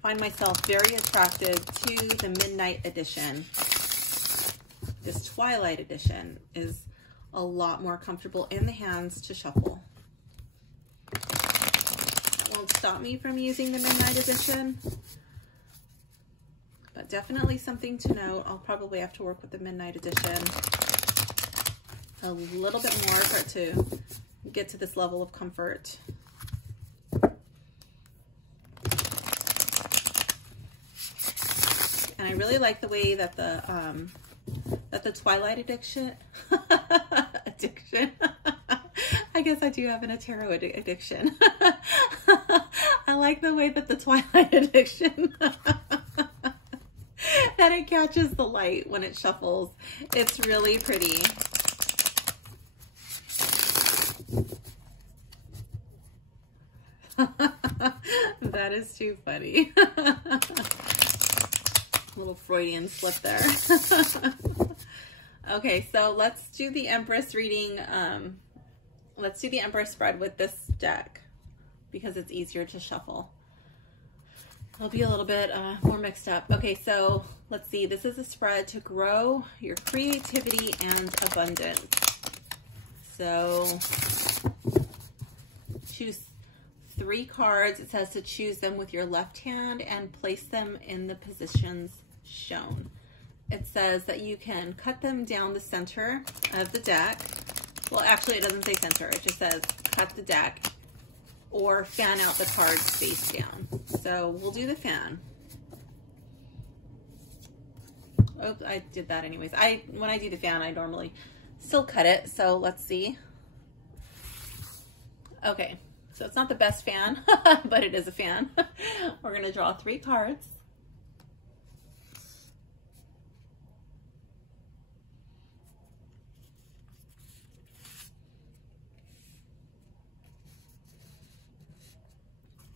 find myself very attracted to the Midnight edition, this Twilight edition is a lot more comfortable in the hands to shuffle. That won't stop me from using the Midnight edition, but definitely something to note. I'll probably have to work with the Midnight edition a little bit more for it to get to this level of comfort. And I really like the way that the Twilight addiction, I guess I do have a tarot addiction. I like the way that the Twilight addiction, that it catches the light when it shuffles. It's really pretty. That is too funny. Little Freudian slip there. Okay, so let's do the Empress reading. Let's do the Empress spread with this deck because it's easier to shuffle. It'll be a little bit more mixed up. Okay, so let's see. This is a spread to grow your creativity and abundance. So choose 3 cards. It says to choose them with your left hand and place them in the positions shown. It says that you can cut them down the center of the deck. Well, actually it doesn't say center. It just says cut the deck, or fan out the cards face down. So we'll do the fan. Oh, I did that anyways. When I do the fan, I normally still cut it. So let's see. Okay. So it's not the best fan, but it is a fan. We're going to draw 3 cards.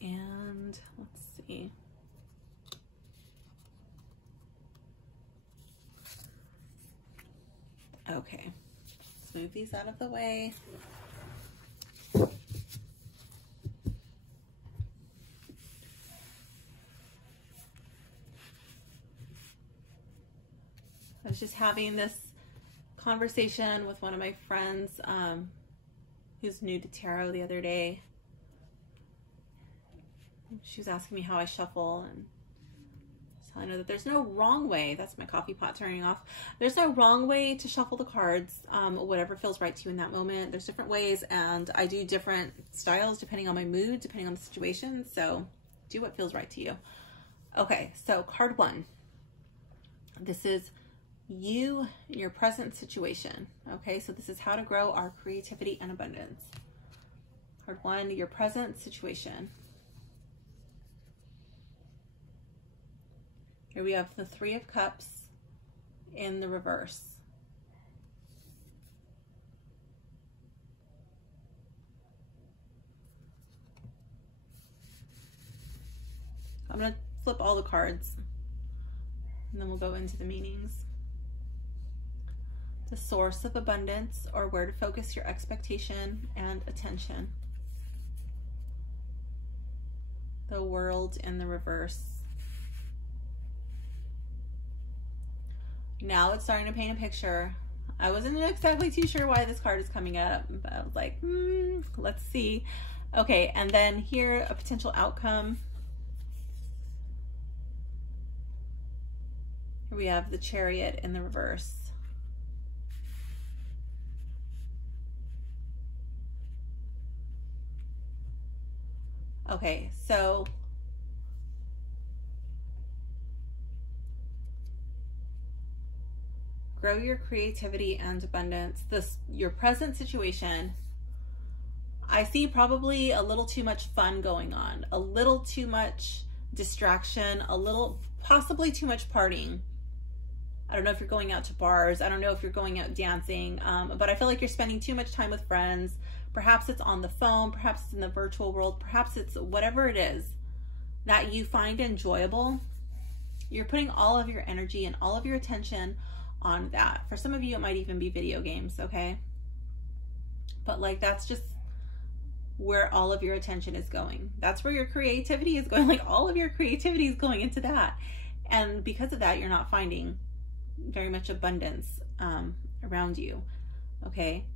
And let's see. Okay, let's move these out of the way. I was just having this conversation with one of my friends who's new to tarot the other day. She was asking me how I shuffle, and so I know that there's no wrong way. That's my coffee pot turning off. There's no wrong way to shuffle the cards, whatever feels right to you in that moment. There's different ways, and I do different styles depending on my mood, depending on the situation. So do what feels right to you. Okay, so card 1. This is you in your present situation. Okay, so this is how to grow our creativity and abundance. Card 1, your present situation. Here we have the 3 of Cups in the reverse. I'm going to flip all the cards and then we'll go into the meanings. The source of abundance, or where to focus your expectation and attention. The World in the reverse. Now it's starting to paint a picture. I wasn't exactly too sure why this card is coming up, but I was like, let's see. Okay, and then here, a potential outcome. Here we have the Chariot in the reverse. Okay, so grow your creativity and abundance. Your present situation, I see probably a little too much fun going on, a little too much distraction, possibly too much partying. I don't know if you're going out to bars. I don't know if you're going out dancing, but I feel like you're spending too much time with friends. Perhaps it's on the phone, perhaps it's in the virtual world, perhaps it's whatever it is that you find enjoyable. You're putting all of your energy and all of your attention on that. For some of you, it might even be video games, okay? But like, that's just where all of your attention is going. That's where your creativity is going. Like, all of your creativity is going into that. And because of that, you're not finding very much abundance around you, okay?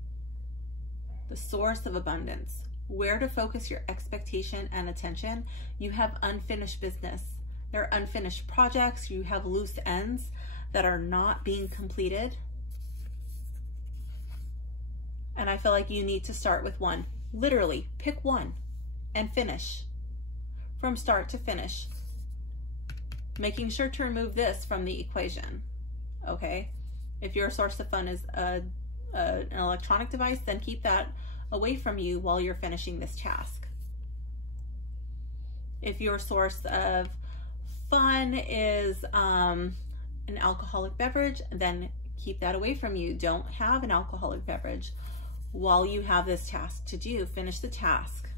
The source of abundance, where to focus your expectation and attention. You have unfinished business. There are unfinished projects. You have loose ends that are not being completed. And I feel like you need to start with one. Literally, pick one and finish from start to finish. Making sure to remove this from the equation, okay? If your source of fun is an electronic device, then keep that away from you while you're finishing this task. If your source of fun is an alcoholic beverage, then keep that away from you. Don't have an alcoholic beverage while you have this task to do. Finish the task.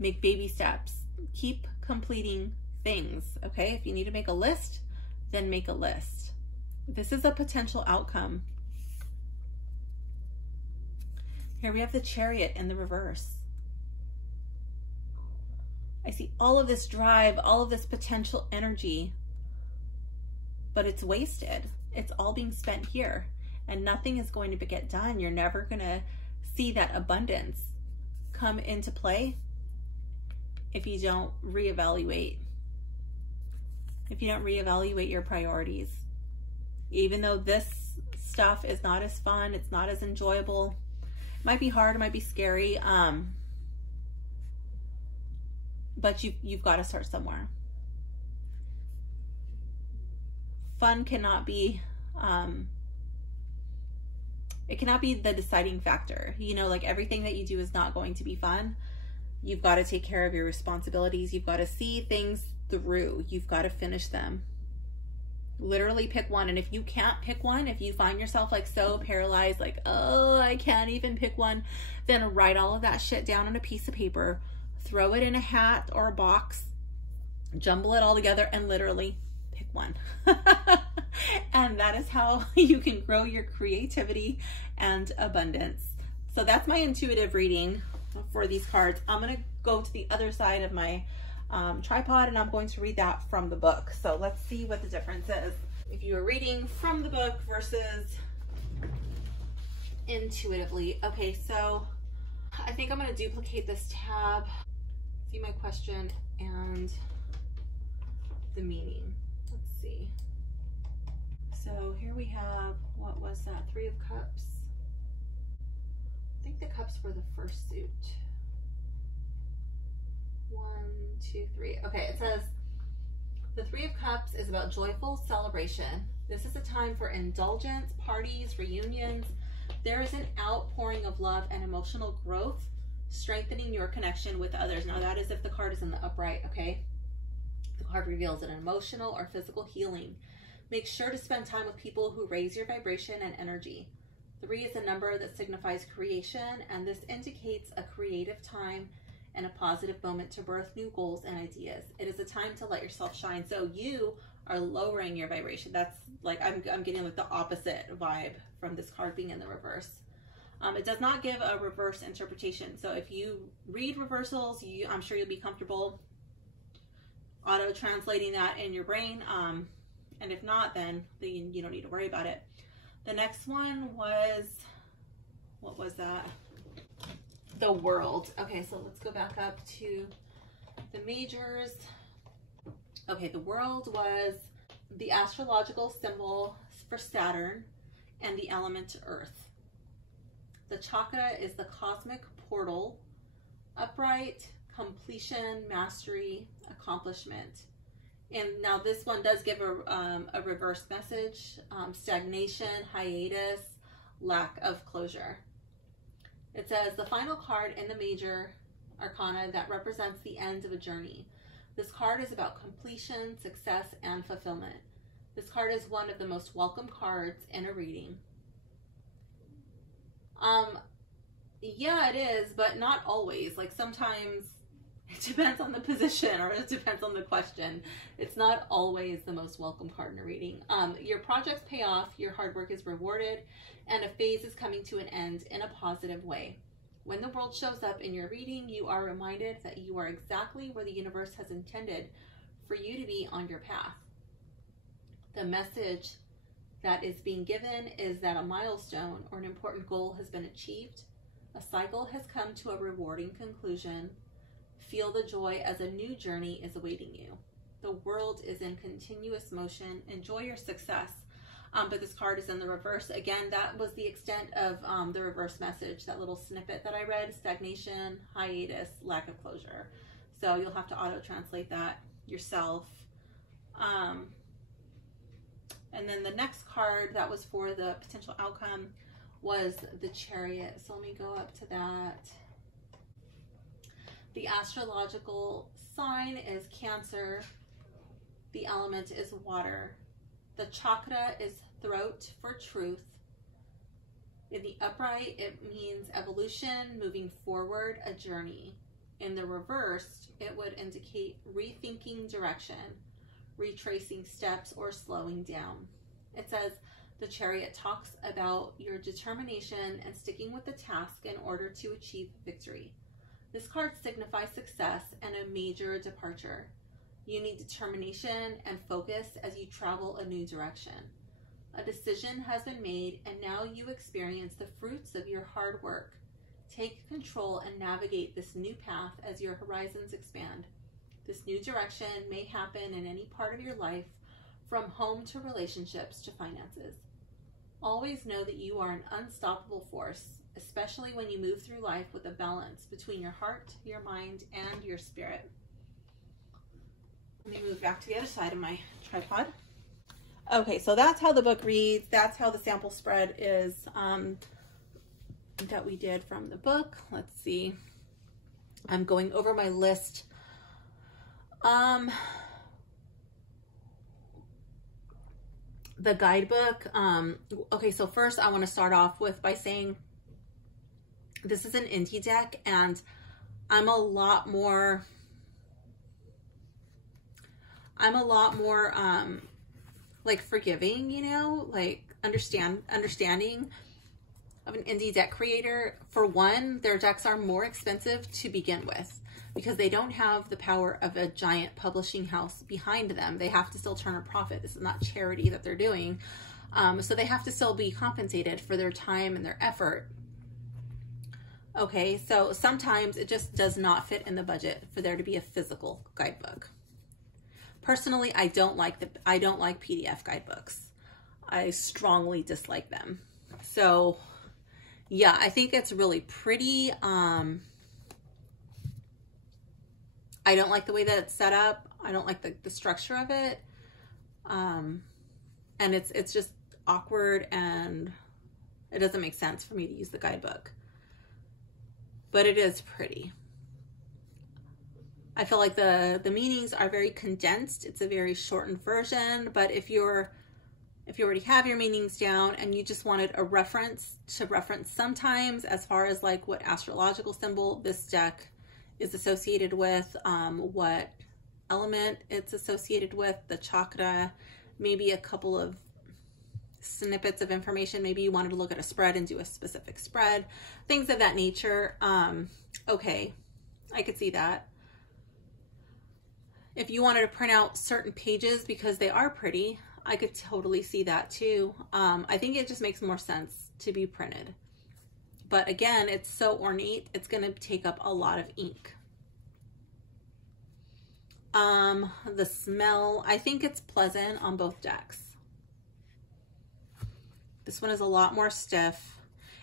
Make baby steps. Keep completing things, okay? If you need to make a list, then make a list. This is a potential outcome. Here we have the Chariot in the reverse. I see all of this drive, all of this potential energy, but it's wasted. It's all being spent here, and nothing is going to get done. You're never going to see that abundance come into play if you don't reevaluate. If you don't reevaluate your priorities. Even though this stuff is not as fun, it's not as enjoyable, it might be hard, it might be scary, but you've got to start somewhere. Fun cannot be, it cannot be the deciding factor. You know, like, everything that you do is not going to be fun. You've got to take care of your responsibilities. You've got to see things through. You've got to finish them. Literally pick one. And if you can't pick one, if you find yourself like so paralyzed, like, oh, I can't even pick one, then write all of that shit down on a piece of paper, throw it in a hat or a box, jumble it all together, and literally pick one. And that is how you can grow your creativity and abundance. So that's my intuitive reading for these cards. I'm going to go to the other side of my tripod, and I'm going to read that from the book. So let's see what the difference is if you are reading from the book versus intuitively. Okay, so I think I'm going to duplicate this tab, see my question and the meaning. Let's see. So here we have, what was that? 3 of Cups. I think the cups were the first suit. 1, 2, 3. Okay, it says the 3 of Cups is about joyful celebration. This is a time for indulgence, parties, reunions. There is an outpouring of love and emotional growth, strengthening your connection with others. Now that is if the card is in the upright, okay? The card reveals an emotional or physical healing. Make sure to spend time with people who raise your vibration and energy. 3 is a number that signifies creation, and this indicates a creative time and a positive moment to birth new goals and ideas. It is a time to let yourself shine. So you are lowering your vibration. That's like, I'm getting like the opposite vibe from this card being in the reverse. It does not give a reverse interpretation. So if you read reversals, I'm sure you'll be comfortable auto-translating that in your brain. And if not, then you don't need to worry about it. The next one was, what was that? The world. Okay, so let's go back up to the majors. Okay, the world was the astrological symbol for Saturn and the element Earth. The chakra is the cosmic portal, upright, completion, mastery, accomplishment. And now this one does give a reverse message, stagnation, hiatus, lack of closure. It says the final card in the major arcana that represents the end of a journey. This card is about completion, success, and fulfillment. This card is one of the most welcome cards in a reading. Yeah, it is, but not always. Like sometimes it depends on the position, or it depends on the question. It's not always the most welcome card in a reading. Your projects pay off, your hard work is rewarded, and a phase is coming to an end in a positive way. When the world shows up in your reading, you are reminded that you are exactly where the universe has intended for you to be on your path. The message that is being given is that a milestone or an important goal has been achieved. A cycle has come to a rewarding conclusion. Feel the joy as a new journey is awaiting you. The world is in continuous motion. Enjoy your success. But this card is in the reverse. Again, that was the extent of the reverse message, that little snippet that I read: stagnation, hiatus, lack of closure. So you'll have to auto-translate that yourself. And then the next card that was for the potential outcome was the Chariot. So let me go up to that. The astrological sign is Cancer. The element is water. The chakra is throat for truth. In the upright, it means evolution, moving forward, a journey. In the reversed, it would indicate rethinking direction, retracing steps, or slowing down. It says the Chariot talks about your determination and sticking with the task in order to achieve victory. This card signifies success and a major departure. You need determination and focus as you travel a new direction. A decision has been made, and now you experience the fruits of your hard work. Take control and navigate this new path as your horizons expand. This new direction may happen in any part of your life, from home to relationships to finances. Always know that you are an unstoppable force, especially when you move through life with a balance between your heart, your mind, and your spirit. Let me move back to the other side of my tripod. Okay, so that's how the book reads. That's how the sample spread is that we did from the book. Let's see. I'm going over my list. The guidebook. Okay, so first I want to start off by saying this is an indie deck, and I'm a lot more like forgiving, you know, like understanding of an indie deck creator. For one, their decks are more expensive to begin with because they don't have the power of a giant publishing house behind them. They have to still turn a profit. This is not charity that they're doing. So they have to still be compensated for their time and their effort. Okay, so sometimes it just does not fit in the budget for there to be a physical guidebook. Personally, I don't like PDF guidebooks. I strongly dislike them. So yeah, I think it's really pretty. I don't like the way that it's set up. I don't like the structure of it. And it's just awkward, and it doesn't make sense for me to use the guidebook. But it is pretty. I feel like the meanings are very condensed. It's a very shortened version, but if you already have your meanings down and you just wanted a reference to reference sometimes as far as like what astrological symbol this deck is associated with, what element it's associated with, the chakra, maybe a couple of snippets of information. Maybe you wanted to look at a spread and do a specific spread, things of that nature. Okay, I could see that. If you wanted to print out certain pages because they are pretty, I could totally see that too. I think it just makes more sense to be printed. But again, it's so ornate, it's going to take up a lot of ink. The smell, I think it's pleasant on both decks. This one is a lot more stiff.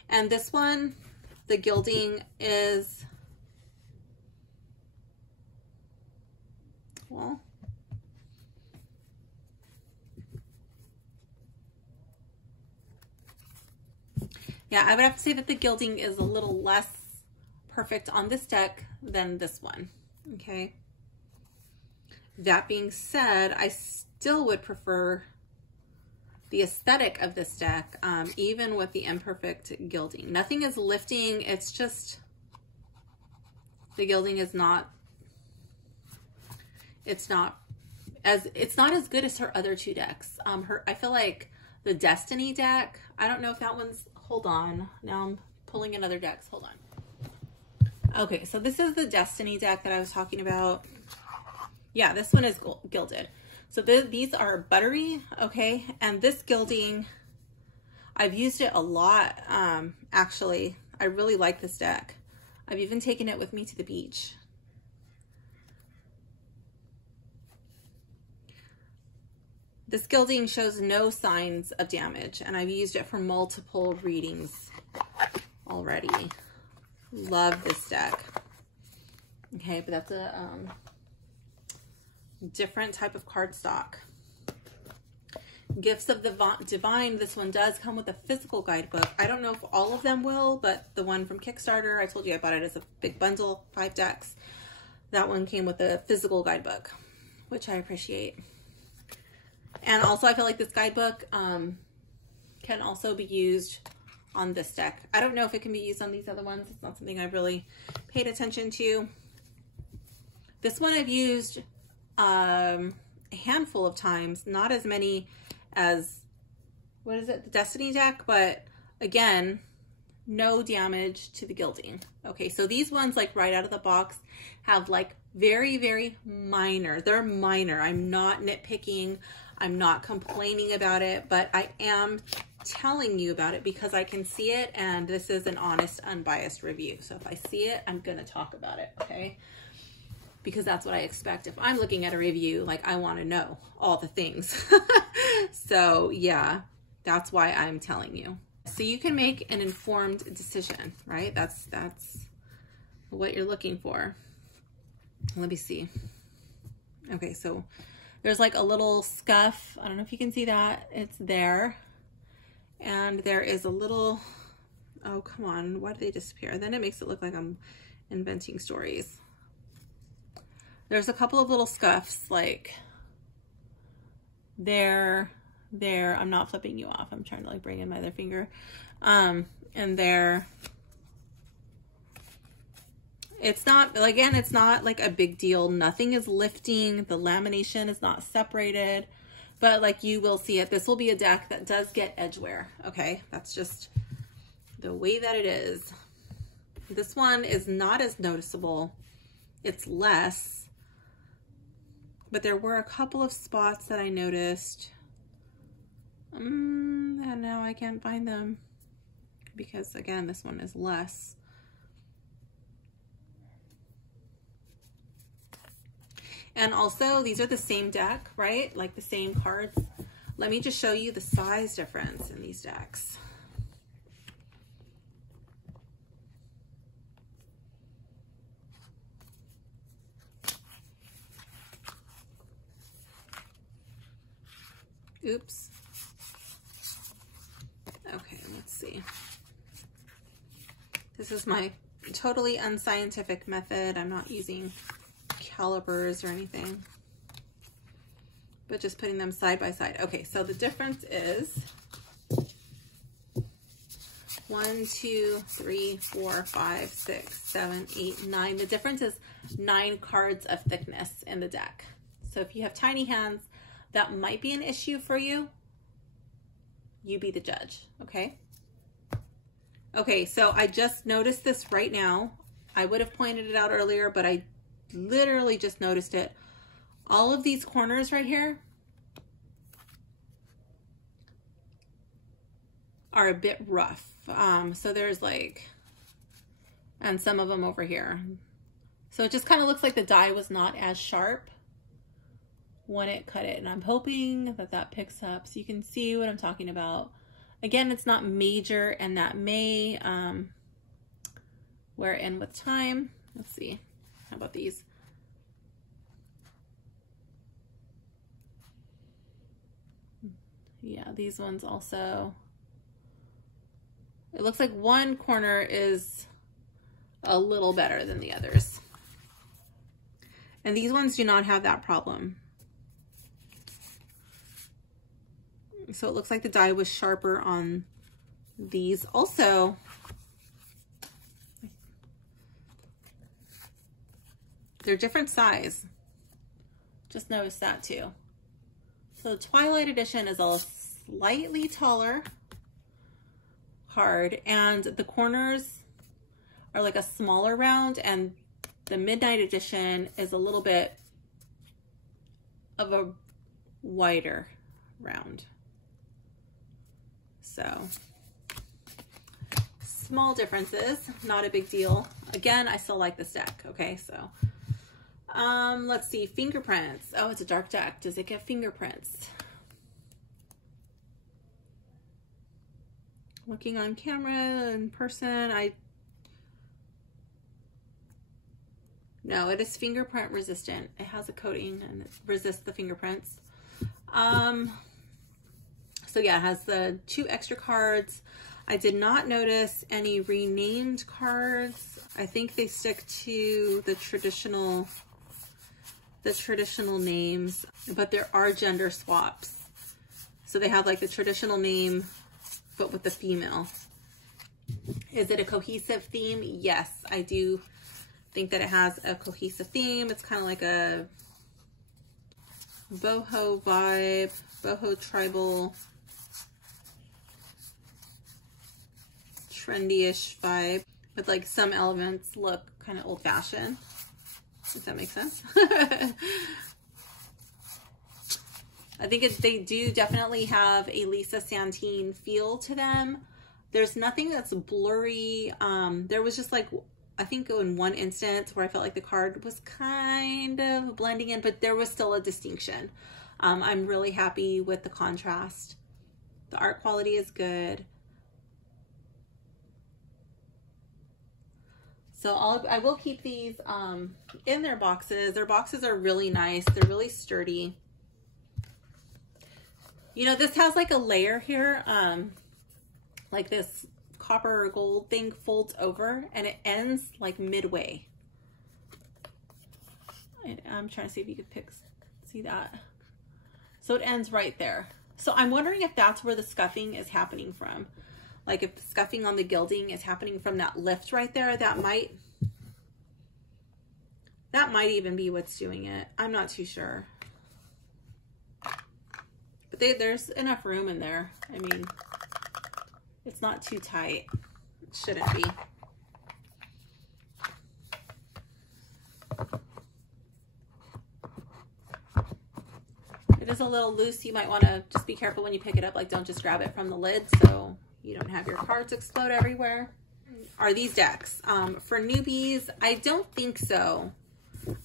And this one, the gilding is, well, yeah, I would have to say that the gilding is a little less perfect on this deck than this one, okay? That being said, I still would prefer the aesthetic of this deck, even with the imperfect gilding. Nothing is lifting, it's just, the gilding is not, it's not as good as her other two decks. I feel like the Destiny deck, I don't know if that one's, hold on, now I'm pulling in other decks, hold on. Okay, so this is the Destiny deck that I was talking about. Yeah, this one is gilded. So these are buttery, okay? And this gilding, I've used it a lot, actually. I really like this deck. I've even taken it with me to the beach. This gilding shows no signs of damage, and I've used it for multiple readings already. Love this deck. Okay, but that's a different type of cardstock. Gifts of the Divine, this one does come with a physical guidebook. I don't know if all of them will, but the one from Kickstarter, I told you I bought it as a big bundle, 5 decks. That one came with a physical guidebook, which I appreciate. And also I feel like this guidebook can also be used on this deck. I don't know if it can be used on these other ones. It's not something I've really paid attention to. This one I've used a handful of times, not as many as, what is it, the Destiny deck, but again, no damage to the gilding. Okay, so these ones, like right out of the box, have like very, very minor, they're minor. I'm not nitpicking, I'm not complaining about it, but I am telling you about it because I can see it, and this is an honest, unbiased review. So if I see it, I'm gonna talk about it, okay? Because that's what I expect. If I'm looking at a review, like I want to know all the things. So yeah, that's why I'm telling you. So you can make an informed decision, right? That's what you're looking for. Let me see. Okay, so there's like a little scuff. I don't know if you can see that. It's there. And there is a little, oh, come on. Why did they disappear? And then it makes it look like I'm inventing stories. There's a couple of little scuffs, like there, I'm not flipping you off. I'm trying to like bring in my other finger. And there, it's not, again, it's not like a big deal. Nothing is lifting. The lamination is not separated, but like you will see it. This will be a deck that does get edge wear. Okay. That's just the way that it is. This one is not as noticeable. It's less. But there were a couple of spots that I noticed. And now I can't find them because again, this one is less. And also these are the same deck, right? Like the same cards. Let me just show you the size difference in these decks. Oops. Okay, let's see. This is my totally unscientific method. I'm not using calipers or anything, but just putting them side by side. Okay, so the difference is 1, 2, 3, 4, 5, 6, 7, 8, 9. The difference is 9 cards of thickness in the deck. So if you have tiny hands, that might be an issue for you. You be the judge, okay? Okay, so I just noticed this right now. I would have pointed it out earlier, but I literally just noticed it. All of these corners right here are a bit rough. So there's like, and some of them over here. So it just kind of looks like the die was not as sharp when it cut it. And I'm hoping that that picks up so you can see what I'm talking about. Again, it's not major, and that may wear in with time. Let's see. How about these? Yeah, these ones also. It looks like one corner is a little better than the others. And these ones do not have that problem. So it looks like the die was sharper on these. Also, they're different size. Just noticed that too. So the Twilight edition is a slightly taller card, and the corners are like a smaller round, and the Midnight edition is a little bit of a wider round. So small differences, not a big deal. Again, I still like this deck. Okay, so let's see, fingerprints. Oh, it's a dark deck. Does it get fingerprints? Looking on camera, in person, no, it is fingerprint resistant. It has a coating and it resists the fingerprints. So yeah, it has the 2 extra cards. I did not notice any renamed cards. I think they stick to the traditional names, but there are gender swaps. So they have like the traditional name, but with the female. Is it a cohesive theme? Yes, I do think that it has a cohesive theme. It's kind of like a boho vibe, boho tribal, trendy-ish vibe, with like some elements look kind of old-fashioned, if that makes sense. I think they do definitely have a Lisa Santine feel to them. There's nothing that's blurry. There was just like, I think in one instance where I felt like the card was kind of blending in, but there was still a distinction. I'm really happy with the contrast. The art quality is good. So I will keep these in their boxes. Their boxes are really nice. They're really sturdy. You know, this has like a layer here, like this copper or gold thing folds over and it ends like midway. I'm trying to see if you could see that. So it ends right there. So I'm wondering if that's where the scuffing is happening from. Like if the scuffing on the gilding is happening from that lift right there, that might even be what's doing it. I'm not too sure. But there's enough room in there. I mean, it's not too tight. It shouldn't be. It is a little loose. You might want to just be careful when you pick it up. Like, don't just grab it from the lid so you don't have your cards explode everywhere. Are these decks? For newbies, I don't think so.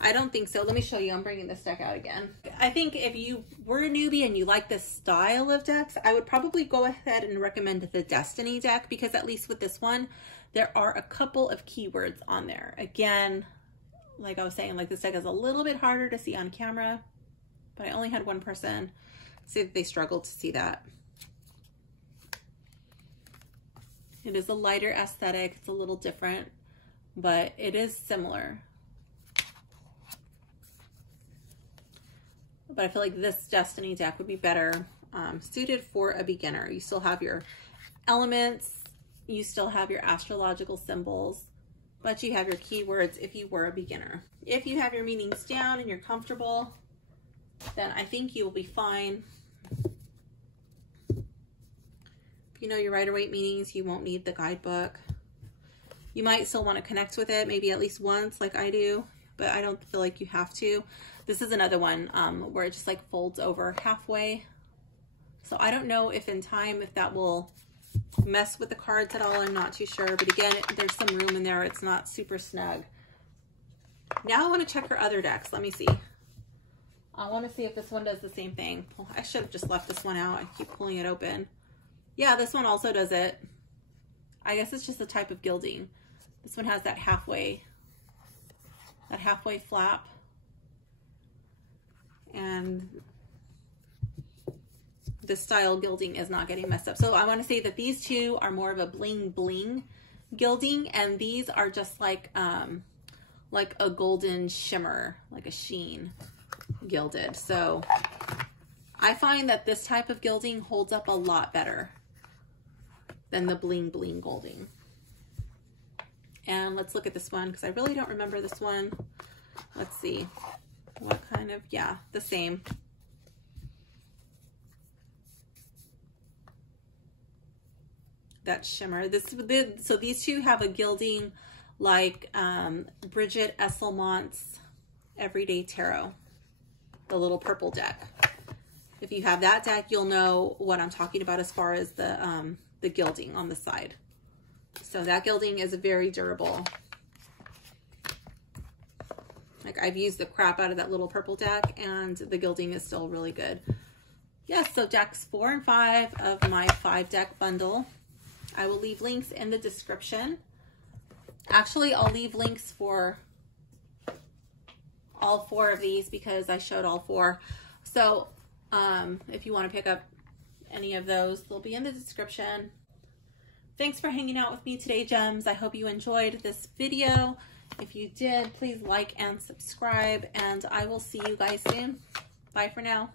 I don't think so. Let me show you. I'm bringing this deck out again. I think if you were a newbie and you like this style of decks, I would probably go ahead and recommend the Destiny deck, because at least with this one, there are a couple of keywords on there. Again, like I was saying, like this deck is a little bit harder to see on camera, but I only had one person say that they struggled to see that. It is a lighter aesthetic. It's a little different, but it is similar. But I feel like this Destiny deck would be better suited for a beginner. You still have your elements, you still have your astrological symbols, but you have your keywords if you were a beginner. If you have your meanings down and you're comfortable, then I think you will be fine. If you know your Rider-Waite meanings, you won't need the guidebook. You might still want to connect with it, maybe at least once like I do, but I don't feel like you have to. This is another one where it just like folds over halfway. So I don't know if in time, if that will mess with the cards at all. I'm not too sure, but again, there's some room in there. It's not super snug. Now I want to check her other decks. Let me see. I want to see if this one does the same thing. Well, I should have just left this one out. I keep pulling it open. Yeah, this one also does it. I guess it's just a type of gilding. This one has that halfway flap. And the style gilding is not getting messed up. So I want to say that these two are more of a bling bling gilding, and these are just like a golden shimmer, like a sheen gilded. So I find that this type of gilding holds up a lot better than the bling bling golding. And let's look at this one because I really don't remember this one. Let's see what kind of, yeah, the same. That shimmer. So these two have a gilding like Bridget Esselmont's Everyday Tarot, the little purple deck. If you have that deck, you'll know what I'm talking about as far as the gilding on the side. So that gilding is very durable. Like I've used the crap out of that little purple deck and the gilding is still really good. Yes, so decks 4 and 5 of my 5-deck bundle. I will leave links in the description. Actually, I'll leave links for all 4 of these because I showed all 4. So if you want to pick up any of those, they'll be in the description. Thanks for hanging out with me today, gems. I hope you enjoyed this video. If you did, please like and subscribe, and I will see you guys soon. Bye for now.